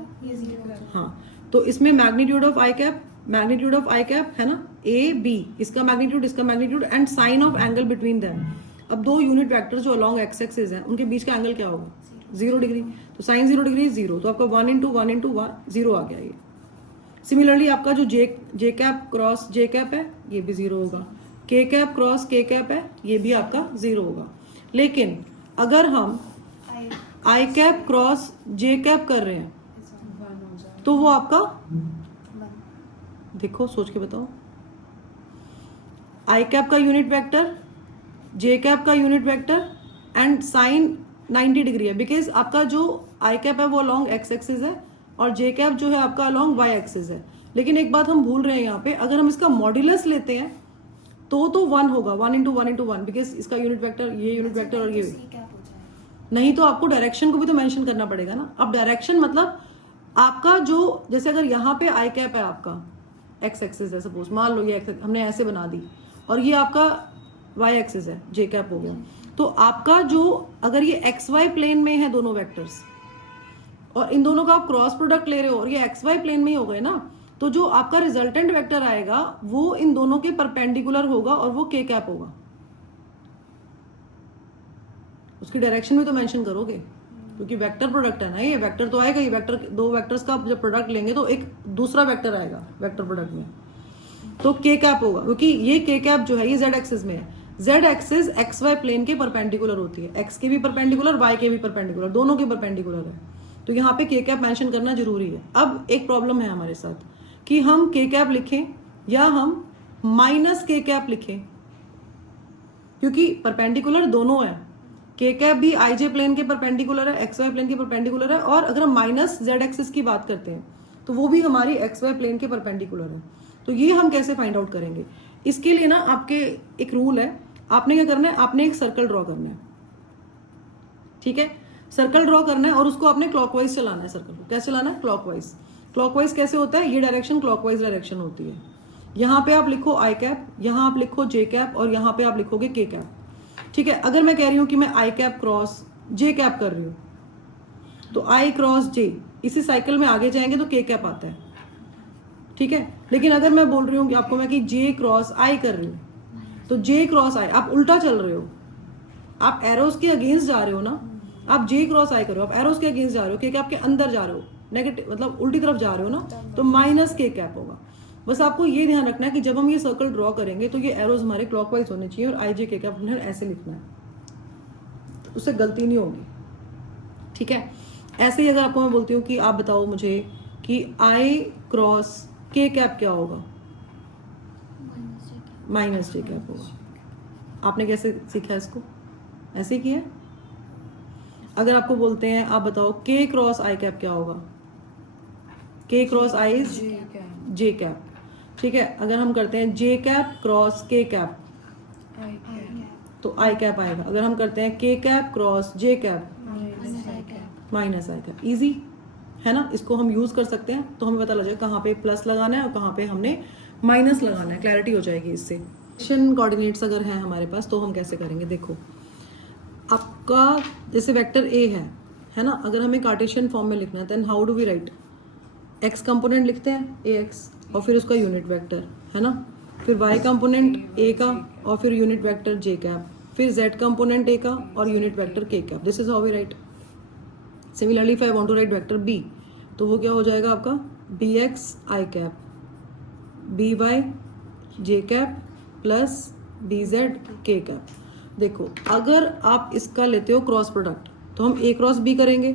हाँ, तो इसमें magnitude of I cap, magnitude of I cap है ना, ए बी, इसका मैग्नीट्यूड, इसका magnitude and sine of angle between them. अब दो यूनिट वेक्टर्स जो अलोंग एक्स एक्सिस हैं उनके बीच का एंगल क्या होगा? 0 डिग्री। तो साइन 0 डिग्री 0, तो आपका 1 इंटू 1 इंटू 0 आ गया ये। सिमिलरली आपका जो जे कैप क्रॉस जे कैप है ये भी 0 होगा, के कैप क्रॉस के कैप है ये भी आपका 0 होगा। लेकिन अगर हम आई कैप क्रॉस जे कैप कर रहे हैं तो वो आपका, देखो सोच के बताओ, आई कैप का यूनिट वेक्टर, जे कैप का unit vector and sine 90 degree है, बिकॉज आपका जो आई कैप है वो अलोंग एक्स एक्सिस है और जे कैप जो है आपका अलोंग वाई एक्सिस है। लेकिन एक बात हम भूल रहे हैं यहाँ पे, अगर हम इसका मॉड्यूलस लेते हैं तो 1 होगा, 1 इंटू 1 इंटू 1, बिकॉज इसका यूनिट वेक्टर, ये यूनिट वेक्टर और ये नहीं, तो आपको डायरेक्शन को भी तो मेंशन करना पड़ेगा ना। अब डायरेक्शन मतलब आपका जो, जैसे अगर यहाँ पे आई कैप है आपका एक्स एक्सिस है, सपोज मान लो ये हमने ऐसे बना दी, और ये आपका वाई एक्सिस है, जे कैप हो गया, तो आपका जो, अगर ये एक्स वाई प्लेन में है दोनों वेक्टर्स और इन दोनों का आप क्रॉस प्रोडक्ट ले रहे हो और ये एक्स वाई प्लेन में ही हो गए ना, तो जो आपका रिजल्टेंट वेक्टर आएगा वो इन दोनों के परपेंडिकुलर होगा और वो के कैप होगा। उसकी डायरेक्शन भी तो मेंशन करोगे, क्योंकि वेक्टर प्रोडक्ट है ना, ये वेक्टर तो आएगा ही। वेक्टर, दो वेक्टर्स का जब प्रोडक्ट लेंगे तो एक दूसरा वेक्टर आएगा वेक्टर प्रोडक्ट में, तो के कैप होगा, क्योंकि ये के कैप जो है ये जेड एक्सिस में है। Z axis X Y plane के परपेंडिकुलर होती है, एक्स के भी परपेंडिकुलर, वाई के भी परपेंडिकुलर, दोनों के परपेंडिकुलर है, तो यहाँ पे के कैप मेंशन करना जरूरी है। अब एक प्रॉब्लम है हमारे साथ कि हम के कैप लिखें या हम माइनस के कैप लिखें, क्योंकि परपेंडिकुलर दोनों है, के कैप भी आई जे प्लेन के परपेंडिकुलर है, एक्स वाई प्लेन के परपेंडिकुलर है, और अगर हम माइनस जेड एक्सिस की बात करते हैं तो वो भी हमारी एक्स वाई प्लेन के परपेंडिकुलर है। तो ये हम कैसे फाइंड आउट करेंगे? इसके लिए ना आपके एक रूल है, आपने क्या करना है, आपने एक सर्कल ड्रॉ करना है, ठीक है, सर्कल ड्रॉ करना है और उसको आपने क्लॉकवाइज चलाना है। सर्कल को कैसे चलाना है? क्लॉकवाइज। क्लॉकवाइज कैसे होता है? ये डायरेक्शन क्लॉकवाइज डायरेक्शन होती है। यहाँ पे आप लिखो आई कैप, यहाँ आप लिखो जे कैप और यहाँ पे आप लिखोगे के कैप, ठीक है। अगर मैं कह रही हूँ कि मैं आई कैप क्रॉस जे कैप कर रही हूँ तो आई क्रॉस जे, इसी साइकिल में आगे जाएंगे तो के कैप आता है, ठीक है। लेकिन अगर मैं बोल रही हूँ कि आपको मैं कि जे क्रॉस आई कर रही हूँ, तो जे क्रॉस आई आप उल्टा चल रहे हो, आप एरोस के अगेंस्ट जा रहे हो ना, आप जे क्रॉस आई करो, आप एरोस के अगेंस्ट जा रहे हो, के कैप के अंदर जा रहे हो, नेगेटिव मतलब उल्टी तरफ जा रहे हो ना, तो माइनस के कैप होगा। बस आपको ये ध्यान रखना है कि जब हम ये सर्कल ड्रॉ करेंगे तो ये एरोज हमारे क्लॉकवाइज होने चाहिए और आई जे के कैप हमने ऐसे लिखना है, तो उससे गलती नहीं होगी, ठीक है। ऐसे ही अगर आपको मैं बोलती हूँ कि आप बताओ मुझे कि आई क्रॉस के कैप क्या होगा, माइनस जे कैप होगा। आपने कैसे सीखा इसको, ऐसे किया है। अगर आपको बोलते हैं आप बताओ के क्रॉस आई कैप क्या होगा, के cross I is J cap, ठीक है। अगर हम करते हैं जे कैप क्रॉस के कैप तो आई कैप आएगा। अगर हम करते हैं के कैप क्रॉस जे कैप माइनस आई कैप, इजी है ना। इसको हम यूज कर सकते हैं तो हमें पता लग जाएगा कहाँ पे प्लस लगाना है और कहाँ पे हमने माइनस लगाना है, क्लैरिटी हो जाएगी इससे। कार्टेशियन कोऑर्डिनेट्स अगर हैं हमारे पास तो हम कैसे करेंगे, देखो आपका जैसे वेक्टर ए है ना, अगर हमें कार्टेशियन फॉर्म में लिखना है then how do we write, X component लिखते हैं ए एक्स और फिर उसका यूनिट वेक्टर है ना, फिर वाई कंपोनेंट ए का और फिर यूनिट वेक्टर जे कैप, फिर जेड कंपोनेंट ए का और unit vector K cap. This is how we write. Similarly if I want to write vector B तो वो क्या हो जाएगा आपका बी एक्स आई कैप बी वाई जे cap plus B Z K cap. देखो अगर आप इसका लेते हो क्रॉस प्रोडक्ट तो हम ए क्रॉस बी करेंगे।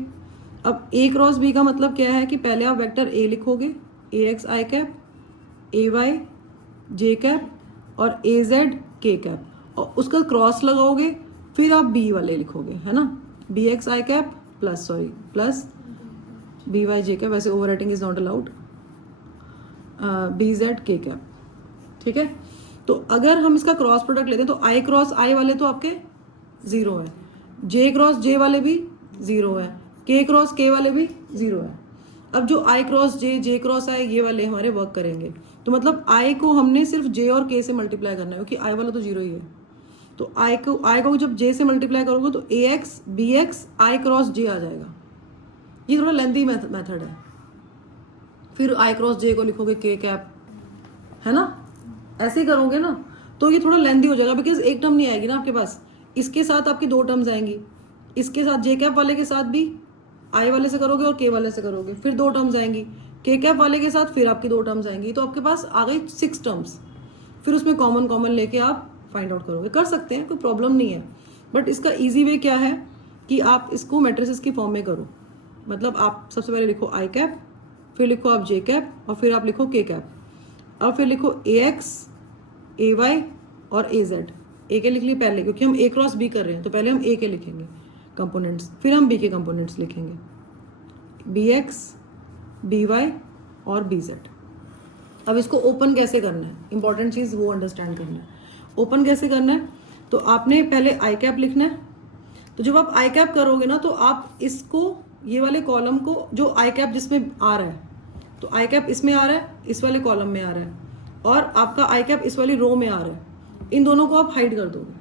अब ए क्रॉस बी का मतलब क्या है कि पहले आप वेक्टर ए लिखोगे A x I cap A y J cap और ए जेड के कैप और उसका क्रॉस लगाओगे, फिर आप बी वाले लिखोगे है ना, बी एक्स आई कैप प्लस बी वाई जे कैप, वैसे over writing is not allowed, B Z K cap, ठीक है। तो अगर हम इसका क्रॉस प्रोडक्ट लेते हैं तो आई क्रॉस आई वाले तो आपके जीरो है, जे क्रॉस जे वाले भी जीरो है, के क्रॉस के वाले भी जीरो है। अब जो आई क्रॉस जे क्रॉस आई ये वाले हमारे वर्क करेंगे, तो मतलब आई को हमने सिर्फ जे और के से मल्टीप्लाई करना है क्योंकि आई वाला तो जीरो ही है। तो आई को जब जे से मल्टीप्लाई करोगे तो ए एक्स बी एक्स आई क्रॉस जे आ जाएगा। ये थोड़ा लेंथी मेथड है। फिर आई क्रॉस जे को लिखोगे के कैप है ना, ऐसे ही करोगे ना तो ये थोड़ा लेंथी हो जाएगा बिकॉज एक टर्म नहीं आएगी ना आपके पास, इसके साथ आपकी दो टर्म्स आएंगी, इसके साथ जे कैप वाले के साथ भी आई वाले से करोगे और के वाले से करोगे, फिर दो टर्म्स आएंगी, के कैप वाले के साथ फिर आपकी दो टर्म्स आएंगी, तो आपके पास आ गई 6 टर्म्स। फिर उसमें कॉमन लेके आप फाइंड आउट करोगे, कर सकते हैं कोई प्रॉब्लम नहीं है। बट इसका ईजी वे क्या है कि आप इसको मैट्रिसेस की फॉर्म में करो। मतलब आप सबसे पहले लिखो आई कैप, फिर लिखो आप जे कैप और फिर आप लिखो के कैप और फिर लिखो ए एक्स ए वाई और ए जेड। ए के लिख लिए पहले क्योंकि हम ए क्रॉस बी कर रहे हैं तो पहले हम ए के लिखेंगे कंपोनेंट्स, फिर हम बी के कंपोनेंट्स लिखेंगे बी एक्स बी वाई और बी जेड। अब इसको ओपन कैसे करना है, इंपॉर्टेंट चीज़ वो अंडरस्टैंड करना है। ओपन कैसे करना है तो आपने पहले आई कैप लिखना है। तो जब आप आई कैप करोगे ना तो आप इसको ये वाले कॉलम को जो आई कैप जिसमें आ रहा है तो आई कैप इसमें आ रहा है, इस वाले कॉलम में आ रहा है और आपका आई कैप इस वाली रो में आ रहा है, इन दोनों को आप हाइड कर दोगे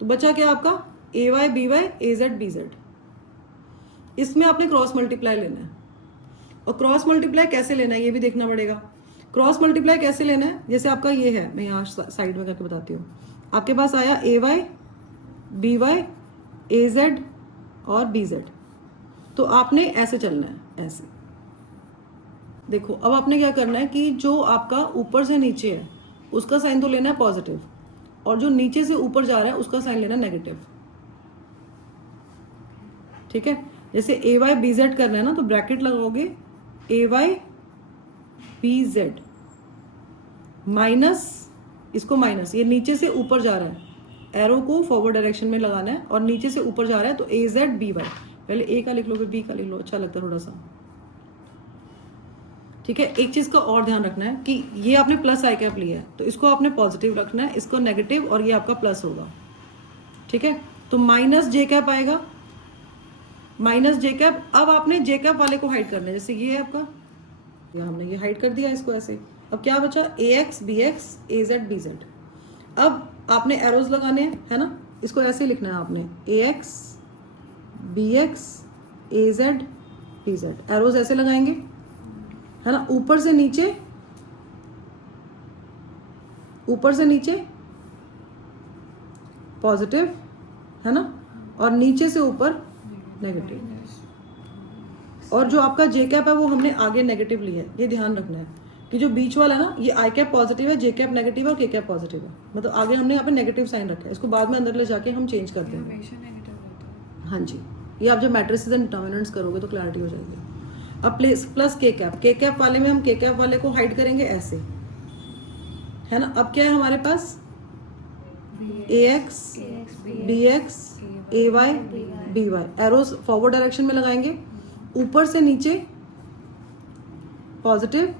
तो बचा क्या आपका ए वाई बी वाई ए जेड बी जेड। इसमें आपने क्रॉस मल्टीप्लाई लेना है और क्रॉस मल्टीप्लाई कैसे लेना है ये भी देखना पड़ेगा। क्रॉस मल्टीप्लाई कैसे लेना है, जैसे आपका ये है, मैं यहाँ साइड में करके बताती हूँ। आपके पास आया ए वाई बी वाई ए जेड और बी जेड, तो आपने ऐसे चलना है, ऐसे देखो। अब आपने क्या करना है कि जो आपका ऊपर से नीचे है उसका साइन तो लेना है पॉजिटिव और जो नीचे से ऊपर जा रहा है उसका साइन लेना नेगेटिव, ठीक है। जैसे ए वाई बी जेड करना है ना तो ब्रैकेट लगाओगे ए वाई बी जेड माइनस, इसको माइनस, ये नीचे से ऊपर जा रहा है, एरो को फॉरवर्ड डायरेक्शन में लगाना है और नीचे से ऊपर जा रहा है तो ए जेड बी वाई, पहले ए का लिख लो फिर बी का लिख लो, अच्छा लगता है थोड़ा सा, ठीक है। एक चीज का और ध्यान रखना है कि ये आपने प्लस आई कैप लिया है तो इसको आपने पॉजिटिव रखना है, इसको नेगेटिव और ये आपका प्लस होगा, ठीक है। तो माइनस जे कैप आएगा, माइनस जे कैप। अब आपने जे कैप वाले को हाइड करना है, जैसे ये है आपका, या हमने ये हाइड कर दिया इसको ऐसे। अब क्या बचा ए एक्स बी एक्स ए जेड बी जेड। अब आपने एरोज लगाने हैं है ना, इसको ऐसे लिखना है आपने ए एक्स बी एक्स ए जेड बी जेड, एरोज ऐसे लगाएंगे है ना, ऊपर से नीचे पॉजिटिव, है ना, और नीचे से ऊपर नेगेटिव। और जो आपका जे कैप है वो हमने आगे नेगेटिव लिया है, ये ध्यान रखना है कि जो बीच वाला है ना, ये आई कैप पॉजिटिव है, जे कैप नेगेटिव है और के कैप पॉजिटिव है, मतलब आगे हमने यहाँ पे नेगेटिव साइन रखा है, इसको बाद में अंदर ले जाके हम चेंज कर देंगे। हमेशा नेगेटिव होता है। हाँ जी, ये आप जब मैट्रिसेस एंड डिटर्मिनेंट्स करोगे तो क्लैरिटी हो जाएगी। अब प्लस के कैप वाले में हम के कैप वाले को हाइड करेंगे ऐसे, है ना। अब क्या है हमारे पास, A x B x A Y B y, arrows forward direction में लगाएंगे, ऊपर से नीचे पॉजिटिव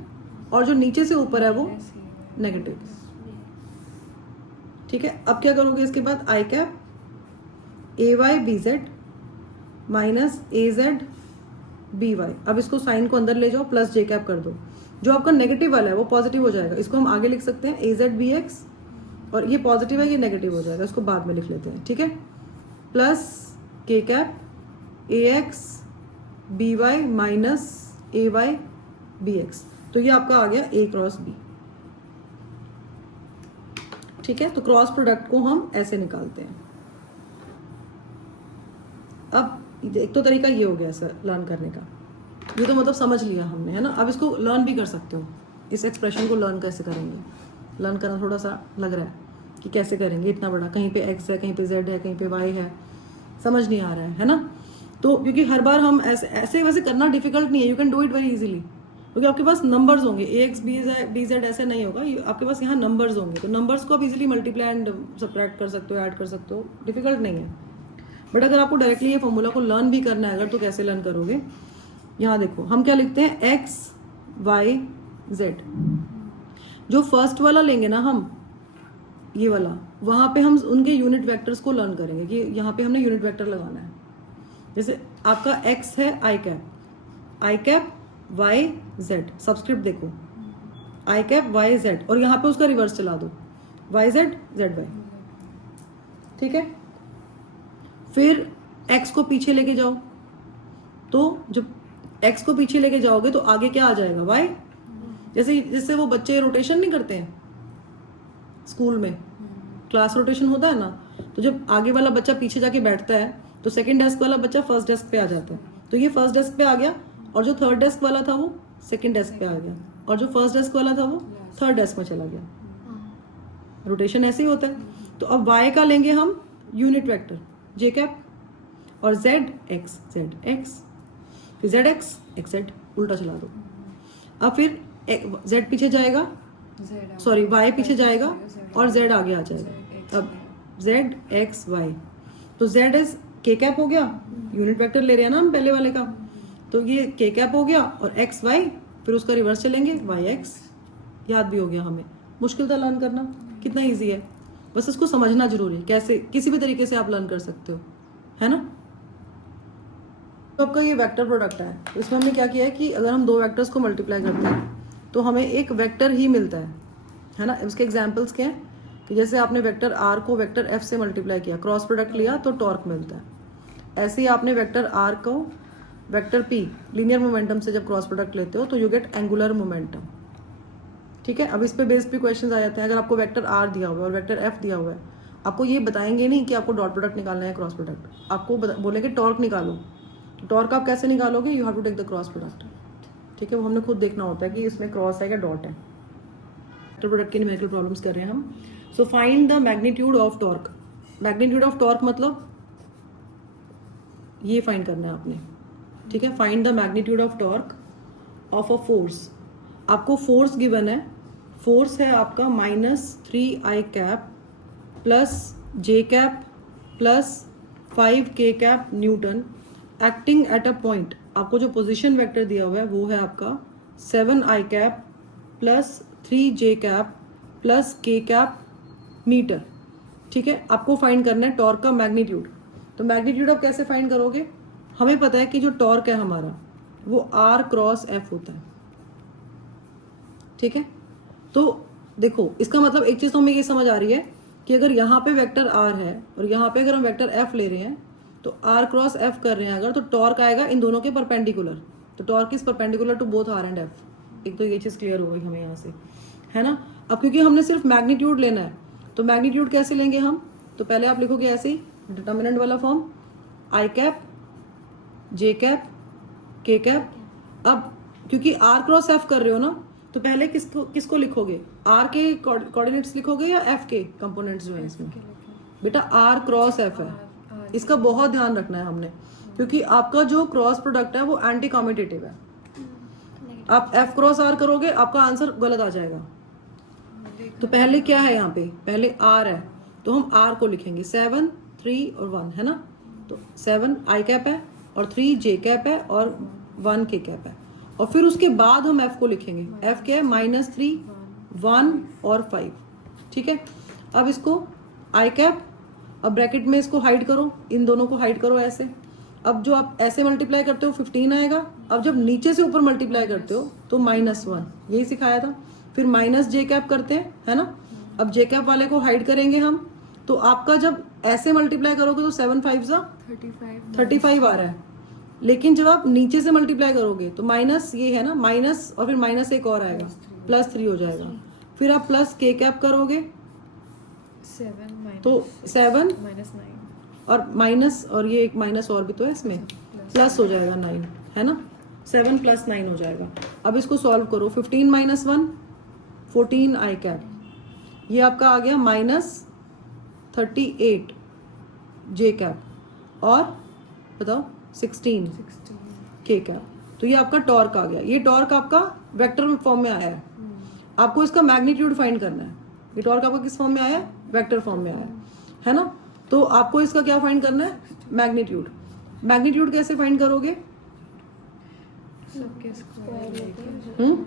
और जो नीचे से ऊपर है वो नेगेटिव। ठीक है, अब क्या करोगे इसके बाद, i cap A Y B z minus A z B y. अब इसको साइन को अंदर ले जाओ, प्लस जे कैप कर दो, जो आपका नेगेटिव वाला है वो पॉजिटिव हो जाएगा, इसको हम आगे लिख सकते हैं ए जेड बी एक्स, और ये पॉजिटिव है ये नेगेटिव हो जाएगा, इसको बाद में लिख लेते हैं। ठीक है, plus K cap A x B Y minus A Y B X, तो ये आपका आ गया ए क्रॉस बी। ठीक है, तो क्रॉस प्रोडक्ट को हम ऐसे निकालते हैं। अब एक तो तरीका ये हो गया सर लर्न करने का, ये तो मतलब समझ लिया हमने, है ना। अब इसको लर्न भी कर सकते हो, इस एक्सप्रेशन को लर्न कैसे करेंगे, लर्न करना थोड़ा सा लग रहा है कि कैसे करेंगे, इतना बड़ा, कहीं पे एक्स है, कहीं पे जेड है, कहीं पे वाई है, समझ नहीं आ रहा है ना। तो क्योंकि हर बार हम ऐसे वैसे करना डिफिकल्ट नहीं है, you can do it very easily, क्योंकि आपके पास नंबर्स होंगे, ए एक्स बी जेड ऐसे नहीं होगा, आपके पास यहाँ नंबर्स होंगे, तो नंबर्स को आप इजीली मल्टीप्लाई एंड सब्ट्रैक्ट कर सकते हो, ऐड कर सकते हो, डिफिकल्ट नहीं है। बट अगर आपको डायरेक्टली ये फॉर्मूला को लर्न भी करना है अगर, तो कैसे लर्न करोगे, यहाँ देखो हम क्या लिखते हैं, एक्स वाई जेड, जो फर्स्ट वाला लेंगे ना हम, ये वाला, वहां पे हम उनके यूनिट वेक्टर्स को लर्न करेंगे कि यहाँ पे हमने यूनिट वेक्टर लगाना है। जैसे आपका एक्स है आई कैप वाई जेड, सब्सक्रिप्ट देखो आई कैप वाई जेड, और यहाँ पे उसका रिवर्स चला दो, वाई जेड जेड वाई। ठीक है, फिर एक्स को पीछे लेके जाओ, तो जब एक्स को पीछे लेके जाओगे तो आगे क्या आ जाएगा, वाई। जैसे वो बच्चे रोटेशन नहीं करते हैं स्कूल में, क्लास रोटेशन होता है ना, तो जब आगे वाला बच्चा पीछे जाके बैठता है तो सेकंड डेस्क वाला बच्चा फर्स्ट डेस्क पे आ जाता है, तो ये फर्स्ट डेस्क पे आ गया, और जो थर्ड डेस्क वाला था वो सेकंड डेस्क पे आ गया, और जो फर्स्ट डेस्क वाला था वो थर्ड डेस्क में चला गया। रोटेशन ऐसे ही होता है। तो अब वाई का लेंगे हम यूनिट वेक्टर जे कैप, और जेड एक्स, फिर जेड एक्स जेड, उल्टा चला दो। अब फिर जेड पीछे जाएगा, सॉरी वाई पीछे जाएगा और जेड आगे आ जाएगा। अब जेड एक्स वाई, तो जेड एस के कैप हो गया, यूनिट वेक्टर ले रहे हैं ना हम पहले वाले का, तो ये के कैप हो गया, और एक्स वाई, फिर उसका रिवर्स चलेंगे वाई एक्स। याद भी हो गया हमें, मुश्किल था लर्न करना, कितना इजी है, बस इसको समझना जरूरी है, कैसे किसी भी तरीके से आप लर्न कर सकते हो, है ना। तो आपका ये वेक्टर प्रोडक्ट है, तो इसमें हमने क्या किया है कि अगर हम दो वेक्टर्स को मल्टीप्लाई करते हैं तो हमें एक वेक्टर ही मिलता है ना। इसके एग्जांपल्स क्या हैं कि जैसे आपने वेक्टर आर को वेक्टर एफ से मल्टीप्लाई किया, क्रॉस प्रोडक्ट लिया तो टॉर्क मिलता है। ऐसे ही आपने वेक्टर आर को वेक्टर पी लीनियर मोमेंटम से जब क्रॉस प्रोडक्ट लेते हो तो यू गेट एंगुलर मोमेंटम। ठीक है, अब इस पे बेस्ड भी क्वेश्चन आ जाते हैं। अगर आपको वेक्टर आर दिया हुआ है और वेक्टर एफ दिया हुआ है, आपको ये बताएंगे नहीं कि आपको डॉट प्रोडक्ट निकालना है क्रॉस प्रोडक्ट, आपको बोलेंगे टॉर्क निकालो। टॉर्क आप कैसे निकालोगे, you have to take the cross product. ठीक है, वो हमने खुद देखना होता है कि इसमें क्रॉस है या डॉट है। वेक्टर प्रोडक्ट के न्यूमेरिकल प्रॉब्लम्स कर रहे हैं हम। So find the magnitude of torque. Magnitude of torque मतलब ये फाइंड करना है आपने। ठीक है, find the magnitude of torque of a force. आपको फोर्स गिवन है, फोर्स है आपका -3i cap plus J cap plus 5k cap Newton acting at a point. आपको जो पोजीशन वेक्टर दिया हुआ है वो है आपका 7i cap plus 3j cap plus k cap metre. ठीक है, आपको फाइंड करना है टॉर्क का मैग्नीट्यूड। तो मैग्नीट्यूड आप कैसे फाइंड करोगे, हमें पता है कि जो टॉर्क है हमारा वो r क्रॉस f होता है। ठीक है, तो देखो इसका मतलब एक चीज तो हमें ये समझ आ रही है कि अगर यहाँ पे वेक्टर r है और यहाँ पे अगर हम वेक्टर f ले रहे हैं तो r क्रॉस f कर रहे हैं अगर, तो टॉर्क आएगा इन दोनों के परपेंडिकुलर। तो torque is perpendicular to both r and f। एक तो ये चीज़ क्लियर हो गई हमें यहाँ से, है ना। अब क्योंकि हमने सिर्फ मैग्नीट्यूड लेना है, तो मैग्नीट्यूड कैसे लेंगे हम, तो पहले आप लिखोगे ऐसे ही डिटर्मिनेंट वाला फॉर्म, आई कैप, जे कैप, के कैप। अब क्योंकि आर क्रॉस एफ कर रहे हो ना, तो पहले किसको लिखोगे, आर के कोऑर्डिनेट्स लिखोगे या एफ के कंपोनेंट्स जो है इसमें, बेटा आर क्रॉस एफ है, इसका बहुत ध्यान रखना है हमने, क्योंकि आपका जो क्रॉस प्रोडक्ट है वो एंटी कॉम्यूटेटिव है। आप एफ क्रॉस आर करोगे आपका आंसर गलत आ जाएगा। तो पहले क्या है यहाँ पे, पहले आर है, तो हम आर को लिखेंगे 7, 3 और 1, है ना। तो 7 आई कैप है और 3 जे कैप है और 1 के कैप है, और फिर उसके बाद हम एफ को लिखेंगे, एफ क्या है -3, 1 और 5, ठीक है। अब इसको आई कैप, अब ब्रैकेट में इसको हाइड करो, इन दोनों को हाइड करो ऐसे। अब जो आप ऐसे मल्टीप्लाई करते हो 15 आएगा, अब जब नीचे से ऊपर मल्टीप्लाई करते हो तो -1, यही सिखाया था। फिर माइनस जे कैप करते हैं, है ना। अब जे कैप वाले को हाइड करेंगे हम, तो आपका जब ऐसे मल्टीप्लाई करोगे तो 7 5 35 आ रहा है, लेकिन जब आप नीचे से मल्टीप्लाई करोगे तो माइनस ये है ना, माइनस और फिर माइनस एक और आएगा, +3 हो जाएगा। फिर आप प्लस के कैप करोगे 7 तो 7 -9 और माइनस, और ये एक माइनस और भी तो है इसमें, प्लस हो जाएगा 9, है ना। 7 + 9 हो जाएगा। अब इसको सॉल्व करो, 15 - 1 14 आई कैप, ये आपका आ गया -38 जे कैप और बताओ 16 के कैप। तो ये आपका टॉर्क आ गया। ये टॉर्क आपका वेक्टर फॉर्म में आया है, आपको इसका मैग्नीट्यूड फाइंड करना है। ये टॉर्क आपका किस फॉर्म में आया है, वेक्टर फॉर्म में आया है ना। तो आपको इसका क्या फाइंड करना है, मैग्नीट्यूड। मैग्नीट्यूड कैसे फाइंड करोगे, सबके स्क्वायर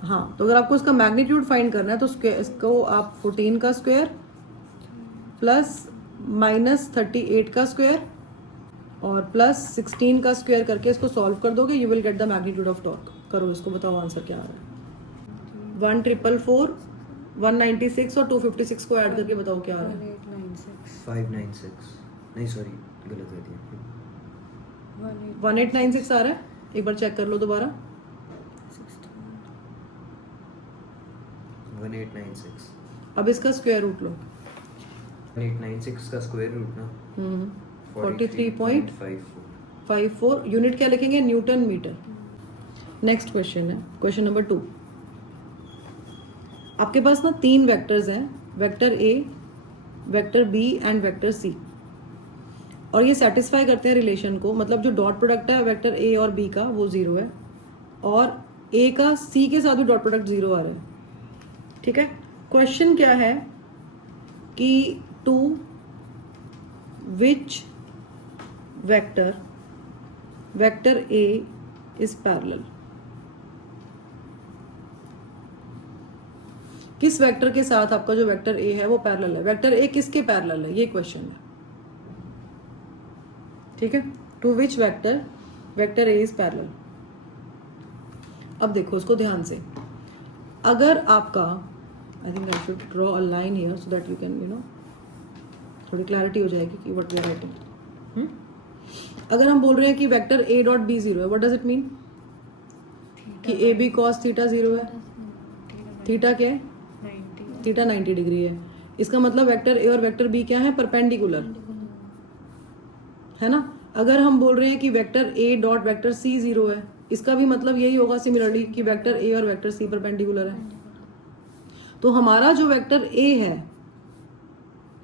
हाँ, तो अगर आपको इसका मैग्नीट्यूड फाइंड करना है तो इसको आप 14 का स्क्वायर प्लस -38 का स्क्वायर और प्लस 16 का स्क्वायर करके इसको सॉल्व कर दोगे, you will get the magnitude of torque. करो इसको, बताओ आंसर क्या आ रहा है। 1444, 196 और 256 को ऐड करके बताओ क्या आ रहा है। 596, नहीं सॉरी गलत है दिया, 1896 आ रहा है, एक बार चेक कर लो दोबारा। 1896, अब इसका स्क्वायर रूट लो। 1896 का स्क्वायर रूट ना 43.54 यूनिट क्या लिखेंगे, न्यूटन मीटर। नेक्स्ट क्वेश्चन है, क्वेश्चन नंबर 2। आपके पास ना 3 वेक्टर्स हैं, vector A, vector B and vector C, और ये सेटिस्फाई करते हैं रिलेशन को, मतलब जो डॉट प्रोडक्ट है वेक्टर ए और बी का वो 0 है, और ए का सी के साथ भी डॉट प्रोडक्ट 0 आ रहा है, ठीक है। क्वेश्चन क्या है कि to which vector A is parallel, किस वेक्टर के साथ आपका जो वेक्टर ए है वो पैरेलल है। वेक्टर ए किसके पैरेलल है, ये क्वेश्चन है, ठीक है। To which vector A is parallel. अब देखो इसको ध्यान से, अगर आपका, I think I should draw a line here so that you can थोड़ी क्लैरिटी हो जाएगी कि व्हाट वी आर राइटिंग। अगर हम बोल रहे हैं कि वेक्टर ए डॉट बी 0 है, व्हाट डज इट मीन, कि ए बी कॉस थीटा 0 है, थीटा क्या है, 90 थीटा 90 डिग्री है। इसका मतलब वेक्टर ए और वेक्टर बी क्या है, परपेंडिकुलर, है ना। अगर हम बोल रहे हैं कि vector A dot vector C 0 है, इसका भी मतलब यही होगा सिमिलरली कि वेक्टर ए और वेक्टर सी परपेंडिकुलर है। तो हमारा जो वेक्टर ए है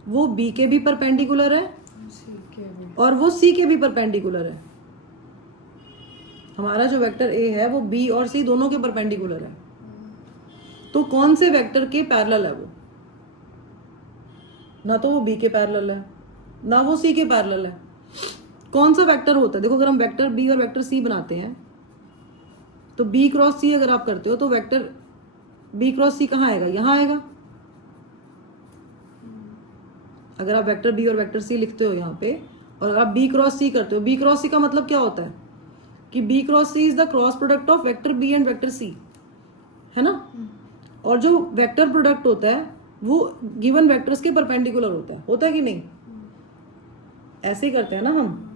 वो बी के भी परपेंडिकुलर है और वो सी के भी परपेंडिकुलर है। हमारा जो वेक्टर ए है वो बी और सी दोनों के परपेंडिकुलर है। तो कौन से वेक्टर के पैरेलल है वो, ना तो वो बी के पैरेलल है ना वो सी के पैरेलल है। कौन सा वेक्टर होता है, देखो अगर हम वेक्टर बी और वेक्टर सी बनाते हैं तो बी क्रॉस सी अगर आप करते हो तो वेक्टर बी क्रॉस सी कहाँ आएगा, यहाँ आएगा। अगर आप वेक्टर बी और वेक्टर सी लिखते हो यहाँ पे और अगर आप बी क्रॉस सी करते हो, बी क्रॉस सी का मतलब क्या होता है कि B cross C is the cross product of vector B and vector C, है ना। और जो वेक्टर प्रोडक्ट होता है वो गिवन वेक्टर्स के परपेंडिकुलर होता है कि नहीं, ऐसे ही करते हैं ना हम।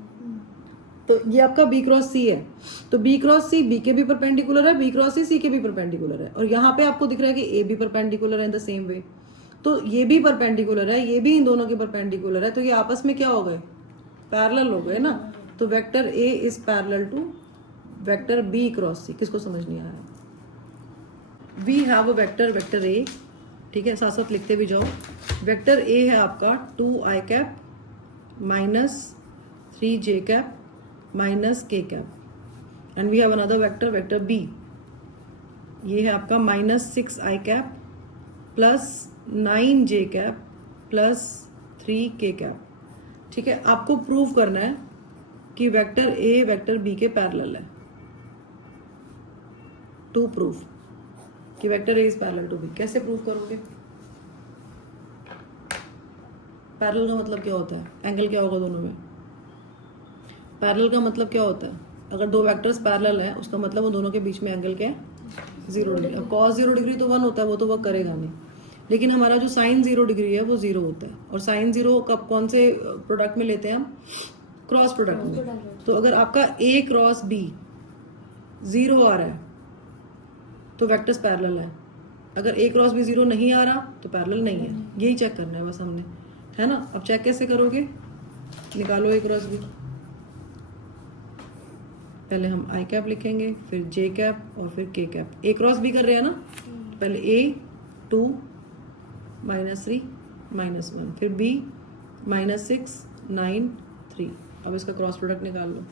तो ये आपका बी क्रॉस सी है, तो बी क्रॉस सी बी के भी परपेंडिकुलर है, बी क्रॉस सी सी के भी परपेंडिकुलर है, और यहाँ पे आपको दिख रहा है कि ए भी परपेंडिकुलर है इन द सेम वे, तो ये भी परपेंडिकुलर है, ये भी इन दोनों के परपेंडिकुलर है, तो ये आपस में क्या हो गए, पैरेलल हो गए ना। तो vector A is parallel to vector B cross C. किसको समझ नहीं आया? We have a vector, vector A, ठीक है, साथ साथ लिखते भी जाओ। वेक्टर ए है आपका 2i cap minus 3j cap minus k cap, and we have another vector, vector B, ये है आपका minus 6i cap plus 9j cap plus 3k cap. ठीक है, आपको प्रूव करना है कि वेक्टर ए वेक्टर बी के पैरेलल है। टू प्रूफ कि vector A is parallel to B. कैसे प्रूव करोगे? पैरेलल का मतलब क्या होता है? एंगल क्या होगा दोनों में? पैरेलल का मतलब क्या होता है? अगर दो वेक्टर्स पैरेलल हैं उसका मतलब वो दोनों के बीच में एंगल क्या है? 0 डिग्री। अब cos 0 डिग्री तो 1 होता है, वो तो वर्क करेगा नहीं, लेकिन हमारा जो sin 0 डिग्री है वो 0 होता है, और sin 0 कब कौन से प्रोडक्ट में लेते हैं हम? क्रॉस प्रोडक्ट में। तो अगर आपका a क्रॉस b 0 आ रहा है तो वेक्टर्स पैरेलल है, अगर a क्रॉस b 0 नहीं आ रहा तो पैरेलल नहीं है। यही चेक करना है बस हमने, है ना। अब चेक कैसे करोगे? निकालो a क्रॉस b। पहले हम i कैप लिखेंगे, फिर j कैप और फिर k cap. a cross b कर रहे हैं ना, पहले a 2 -3 -1, फिर b -6 9 3। अब इसका क्रॉस प्रोडक्ट निकाल लो,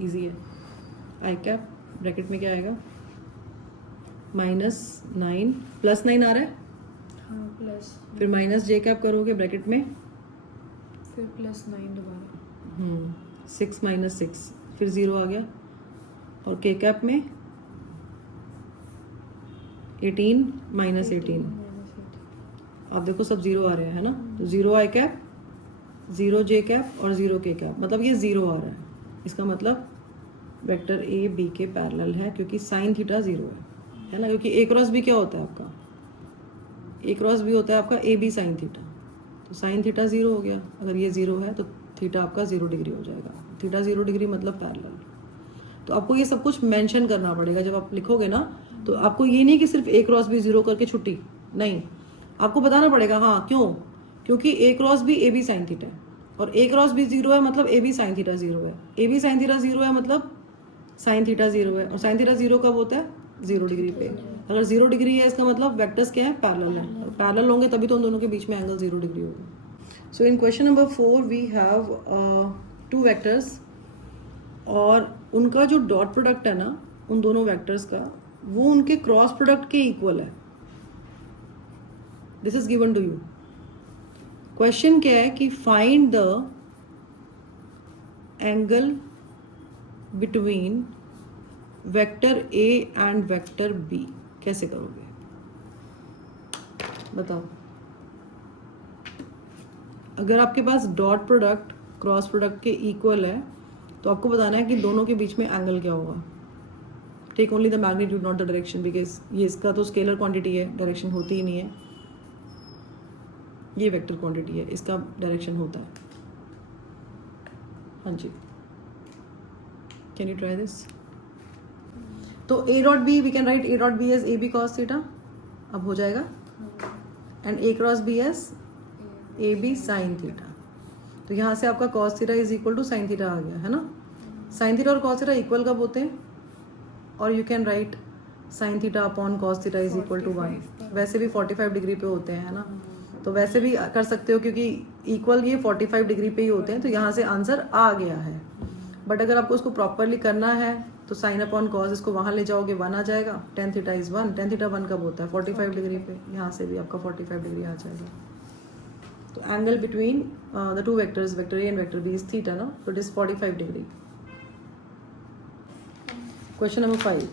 इजी है। i कैप ब्रैकेट में क्या आएगा? -9 +9 आ रहा है, हाँ प्लस, फिर माइनस j कैप करोगे ब्रैकेट में, फिर +9 दोबारा, 6 -6, फिर 0 आ गया, और k कैप में 18 -18। आप देखो सब 0 आ रहे हैं, है ना। तो 0 i कैप, 0 j कैप और 0 k कैप, मतलब ये 0 आ रहा है। इसका मतलब वेक्टर ए बी के पैरेलल है, क्योंकि साइन थीटा 0 है ना। क्योंकि a क्रॉस b क्या होता है आपका? a क्रॉस b होता है आपका ए बी साइन थीटा, तो साइन थीटा 0 हो गया। अगर ये 0 है तो थीटा आपका 0 डिग्री हो जाएगा। थीटा 0 डिग्री मतलब पैरेलल। तो आपको ये सब कुछ मेंशन करना पड़ेगा जब आप लिखोगे ना। तो आपको ये नहीं कि सिर्फ a क्रॉस b 0 करके छुट्टी, नहीं, आपको बताना पड़ेगा। हाँ, क्यों? क्योंकि a cross b A B sine theta है, और a क्रॉस b 0 है मतलब ए बी साइन थीटा 0 है, ए बी साइन थीटा 0 है मतलब साइन थीटा 0 है, और साइन थीटा 0 कब होता है? 0 डिग्री पे। अगर 0 डिग्री है इसका मतलब वेक्टर्स क्या है? पैरेलल है। पैरेलल होंगे तभी तो उन दोनों के बीच में एंगल 0 डिग्री होगा। So in question number 4 we have 2 vectors, और उनका जो डॉट प्रोडक्ट है ना उन दोनों वेक्टर्स का, वो उनके क्रॉस प्रोडक्ट के इक्वल है। This is given to you. Question क्या है कि find the angle between vector A and vector B. कैसे करोगे बताओ? अगर आपके पास डॉट प्रोडक्ट क्रॉस प्रोडक्ट के इक्वल है तो आपको बताना है कि दोनों के बीच में एंगल क्या होगा। Take only the magnitude not the direction, because ये इसका तो स्केलर क्वांटिटी है, डायरेक्शन होती ही नहीं है। ये वेक्टर क्वांटिटी है, इसका डायरेक्शन होता है। हाँ जी, कैन यू ट्राई दिस? तो A dot B we can write A dot B as A B cos theta, अब हो जाएगा, and A cross B as A B sine theta. तो यहाँ से आपका cos theta is equal to sine theta आ गया, है ना। साइन थीटा और कॉस थीटा इक्वल कब होते हैं? और you can write sine theta upon cos theta is equal to 1। वैसे भी 45 डिग्री पे होते हैं, है ना, तो वैसे भी कर सकते हो क्योंकि इक्वल ये 45 डिग्री पे ही होते हैं, तो यहाँ से आंसर आ गया है। बट अगर आपको उसको प्रॉपरली करना है तो साइन अपॉन कॉस, इसको वहाँ ले जाओगे 1 आ जाएगा। Tan theta is 1, tan theta 1 कब होता है? 45 डिग्री पे, यहाँ से भी आपका 45 डिग्री आ जाएगा। तो angle between the two vectors, vector A and vector B is theta ना, तो it is 45 degree. Question number 5,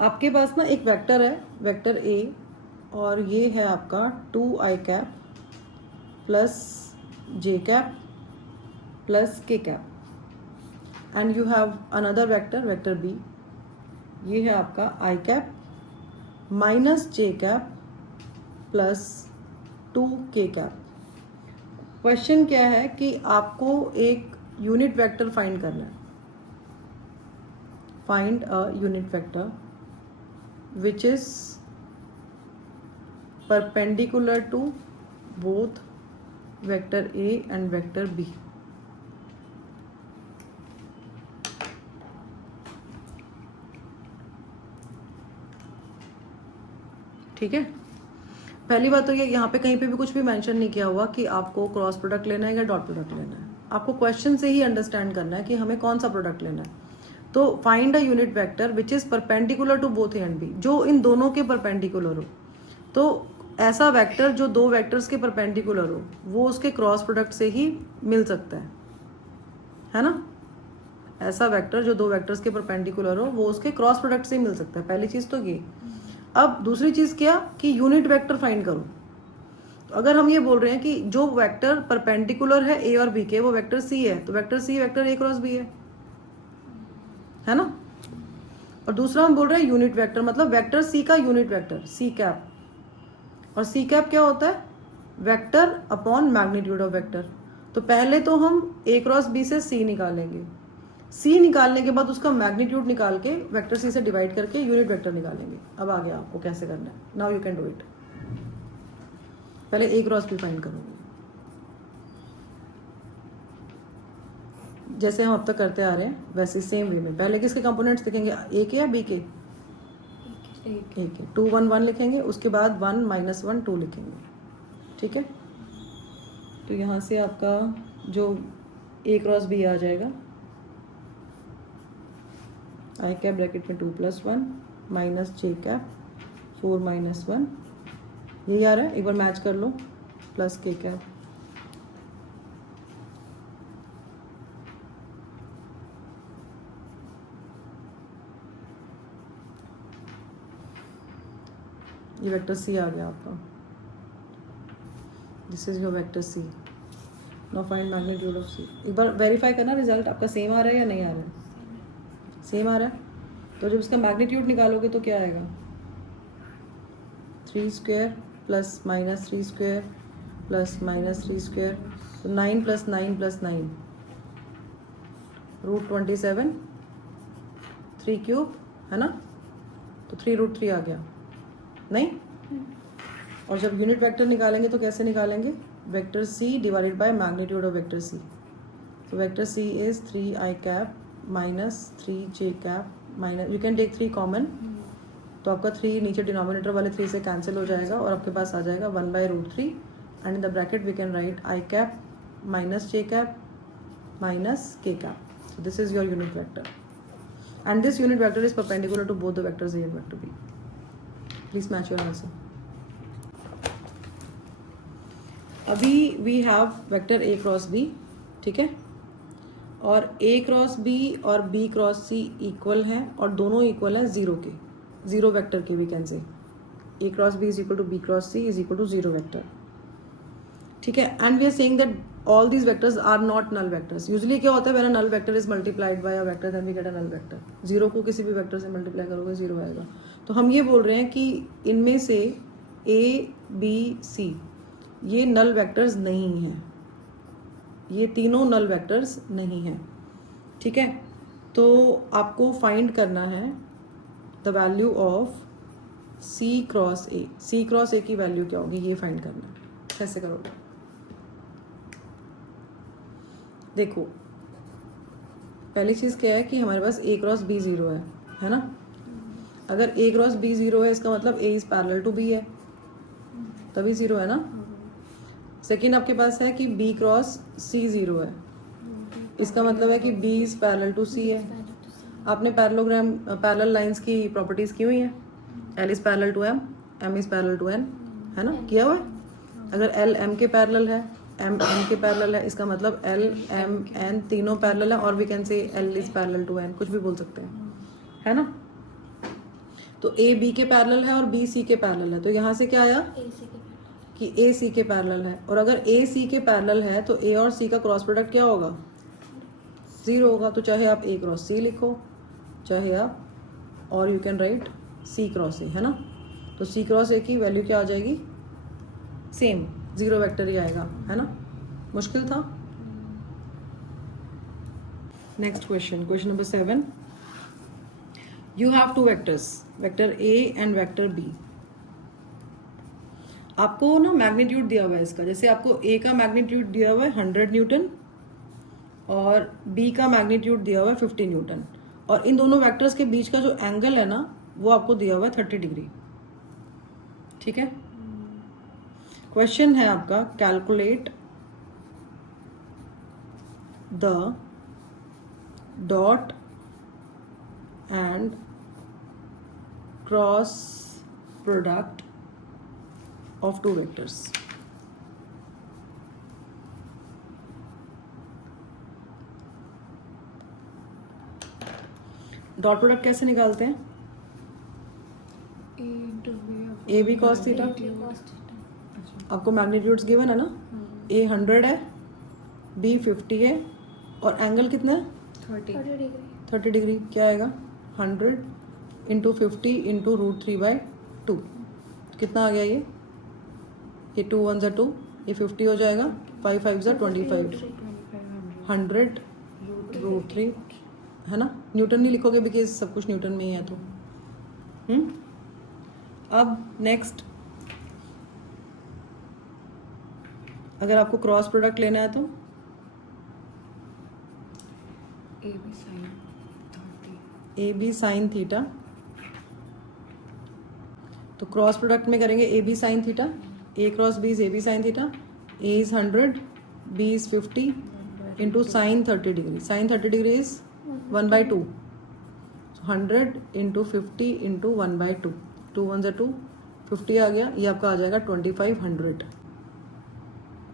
आपके पास ना एक वेक्टर है, वेक्टर ए, और ये है आपका 2i cap plus j cap plus k cap, and you have another vector, vector B, ये है आपका i cap minus j cap plus 2k cap. Question क्या है कि आपको एक यूनिट वेक्टर फाइंड करना है. Find a unit vector which is perpendicular to both vector A and vector B. ठीक है. पहली बात तो ये, यहाँ पे कहीं पे भी कुछ भी मेंशन नहीं किया हुआ कि आपको क्रॉस प्रोडक्ट लेना है या डॉट प्रोडक्ट लेना है. आपको क्वेश्चन से ही अंडरस्टैंड करना है कि हमें कौन सा प्रोडक्ट लेना है. तो find a unit vector which is perpendicular to both A and B, जो इन दोनों के परपेंडिकुलर हो. तो ऐसा वेक्टर जो दो वेक्टर्स के परपेंडिकुलर हो वो उसके क्रॉस प्रोडक्ट से ही मिल सकता है ना. ऐसा वेक्टर जो दो वेक्टर्स के परपेंडिकुलर हो वो उसके क्रॉस प्रोडक्ट से ही मिल सकता है. पहली चीज तो ये. अब दूसरी चीज क्या कि यूनिट वेक्टर फाइंड करो. तो अगर हम ये बोल रहे हैं कि जो वेक्टर परपेंडिकुलर है ए और बी के वो वेक्टर सी है, तो vector C vector A cross B है ना. और दूसरा हम बोल रहे हैं यूनिट वेक्टर, मतलब वेक्टर सी का यूनिट वेक्टर सी कैप. और सी कैप क्या होता है? Vector upon magnitude of vector. तो पहले तो हम ए क्रॉस बी से सी निकालेंगे. सी निकालने के बाद उसका मैग्नीट्यूड निकाल के वेक्टर सी से डिवाइड करके यूनिट वेक्टर निकालेंगे. अब आ गया आपको कैसे करना है. Now you can do it. पहले ए क्रॉस बी फाइंड करोगे जैसे हम अब तक करते आ रहे हैं वैसे सेम वे में. पहले किसके कंपोनेंट्स लिखेंगे, ए के या बी के? ए के. 2 1 1 लिखेंगे, उसके बाद 1 -1 2 लिखेंगे. ठीक है. तो यहाँ से आपका जो ए क्रॉस बी आ जाएगा, आई कैप ब्रैकेट में 2 + 1 माइनस जे कैप 4 - 1, यही आ रहा है. एक बार मैच कर लो, प्लस के कैप. ये वेक्टर सी आ गया आपका. This is your vector C. Now find magnitude of C. एक बार वेरीफाई करना रिजल्ट आपका सेम आ रहा है या नहीं आ रहा है. सेम आ रहा है. तो जब इसका मैग्नीट्यूड निकालोगे तो क्या आएगा? 3 square plus minus 3 square plus minus 3 square. तो 9 + 9 + 9 √27 3 क्यूब है ना. तो 3√3 आ गया नहीं. और जब यूनिट वेक्टर निकालेंगे तो कैसे निकालेंगे? Vector C divided by magnitude of vector C. तो vector C is 3i cap minus 3j cap minus, you can take 3 common. तो आपका 3 नीचे डिनोमिनेटर वाले 3 से कैंसिल हो जाएगा और आपके पास आ जाएगा 1/√3. And in the bracket we can write i cap minus j cap minus k cap. So this is your unit vector. And this unit vector is perpendicular to both the vectors A and vector B. Please match your answer. अभी we have vector A cross B, ठीक है. और A क्रॉस B और B क्रॉस C इक्वल हैं और दोनों इक्वल हैं जीरो के, जीरो वेक्टर के. We can say A cross B is equal to B cross C is equal to zero vector. ठीक है. And we are saying that all these vectors are not null vectors. Usually क्या होता है, when a null vector is multiplied by a vector then we get a null vector. Zero को किसी भी वेक्टर से मल्टीप्लाई करोगे जीरो आएगा. तो हम ये बोल रहे हैं कि इनमें से A, B, C ये नल वेक्टर्स नहीं हैं. ये तीनों नल वेक्टर्स नहीं हैं. ठीक है. तो आपको फाइंड करना है the value of C cross A. C cross A की वैल्यू क्या होगी ये फाइंड करना है. कैसे करोगे? देखो पहली चीज़ क्या है कि हमारे पास A क्रॉस B 0 है ना. अगर A क्रॉस B 0 है इसका मतलब A is parallel to B है, तभी 0 है ना. सेकेंड आपके पास है कि B क्रॉस C 0 है, इसका मतलब है कि B is parallel to C है. आपने पैरेललोग्राम पैरेलल लाइंस की प्रॉपर्टीज की हुई हैं. L is parallel to M, M is parallel to N है ना, किया हुआ है. अगर L M के पैरेलल है, M N के पैरेलल है, इसका मतलब L M N तीनों पैरेलल है. और we can say L is parallel to N, कुछ भी बोल सकते हैं है ना. तो A B के पैरेलल है और B C के पैरेलल है. तो यहाँ से क्या आया कि A C के पैरेलल है. और अगर A C के पैरेलल है तो A और C का क्रॉस प्रोडक्ट क्या होगा? 0 होगा. तो चाहे आप A क्रॉस C लिखो, चाहे आप, और you can right C cross A है ना. तो C क्रॉस A की वैल्यू क्या आ जाएगी? सेम जीरो वेक्टर ही आएगा है ना. मुश्किल था. Next question, question number 7. You have two vectors, vector A and vector B. आपको ना मैग्नीट्यूड दिया हुआ है इसका, जैसे आपको A का मैग्नीट्यूड दिया हुआ है 100 न्यूटन और B का मैग्नीट्यूड दिया हुआ है 50 न्यूटन, और इन दोनों वेक्टर्स के बीच का जो एंगल है ना वो आपको दिया हुआ है 30 डिग्री. ठीक है. क्वेश्चन है आपका, calculate the dot and cross product of two vectors. Dot product कैसे निकालते हैं? A into B A B cos theta. आपको मैग्नीट्यूड्स गिवन है ना, ए 100 है, बी 50 है, और एंगल कितना है? 30. 30 डिग्री. क्या आएगा? 100 इंटू 50 इंटू √3/2. कितना आ गया ये 2 1 2, ये 50 हो जाएगा, 5 5 25, 100 √3 है ना. न्यूटन नहीं लिखोगे बिकॉज सब कुछ न्यूटन में ही है. तो अब नेक्स्ट, अगर आपको क्रॉस प्रोडक्ट लेना है तो AB sin 30. A B sine theta. तो क्रॉस प्रोडक्ट में करेंगे A B sine theta. A cross B is AB sin theta. A is 100, B is 50 into sin 30 degree. Sin 30 degree is 1/2. So 100 into 50 into 1/2. 2 1 2, 50 आ गया. ये आपका आ जाएगा 2500.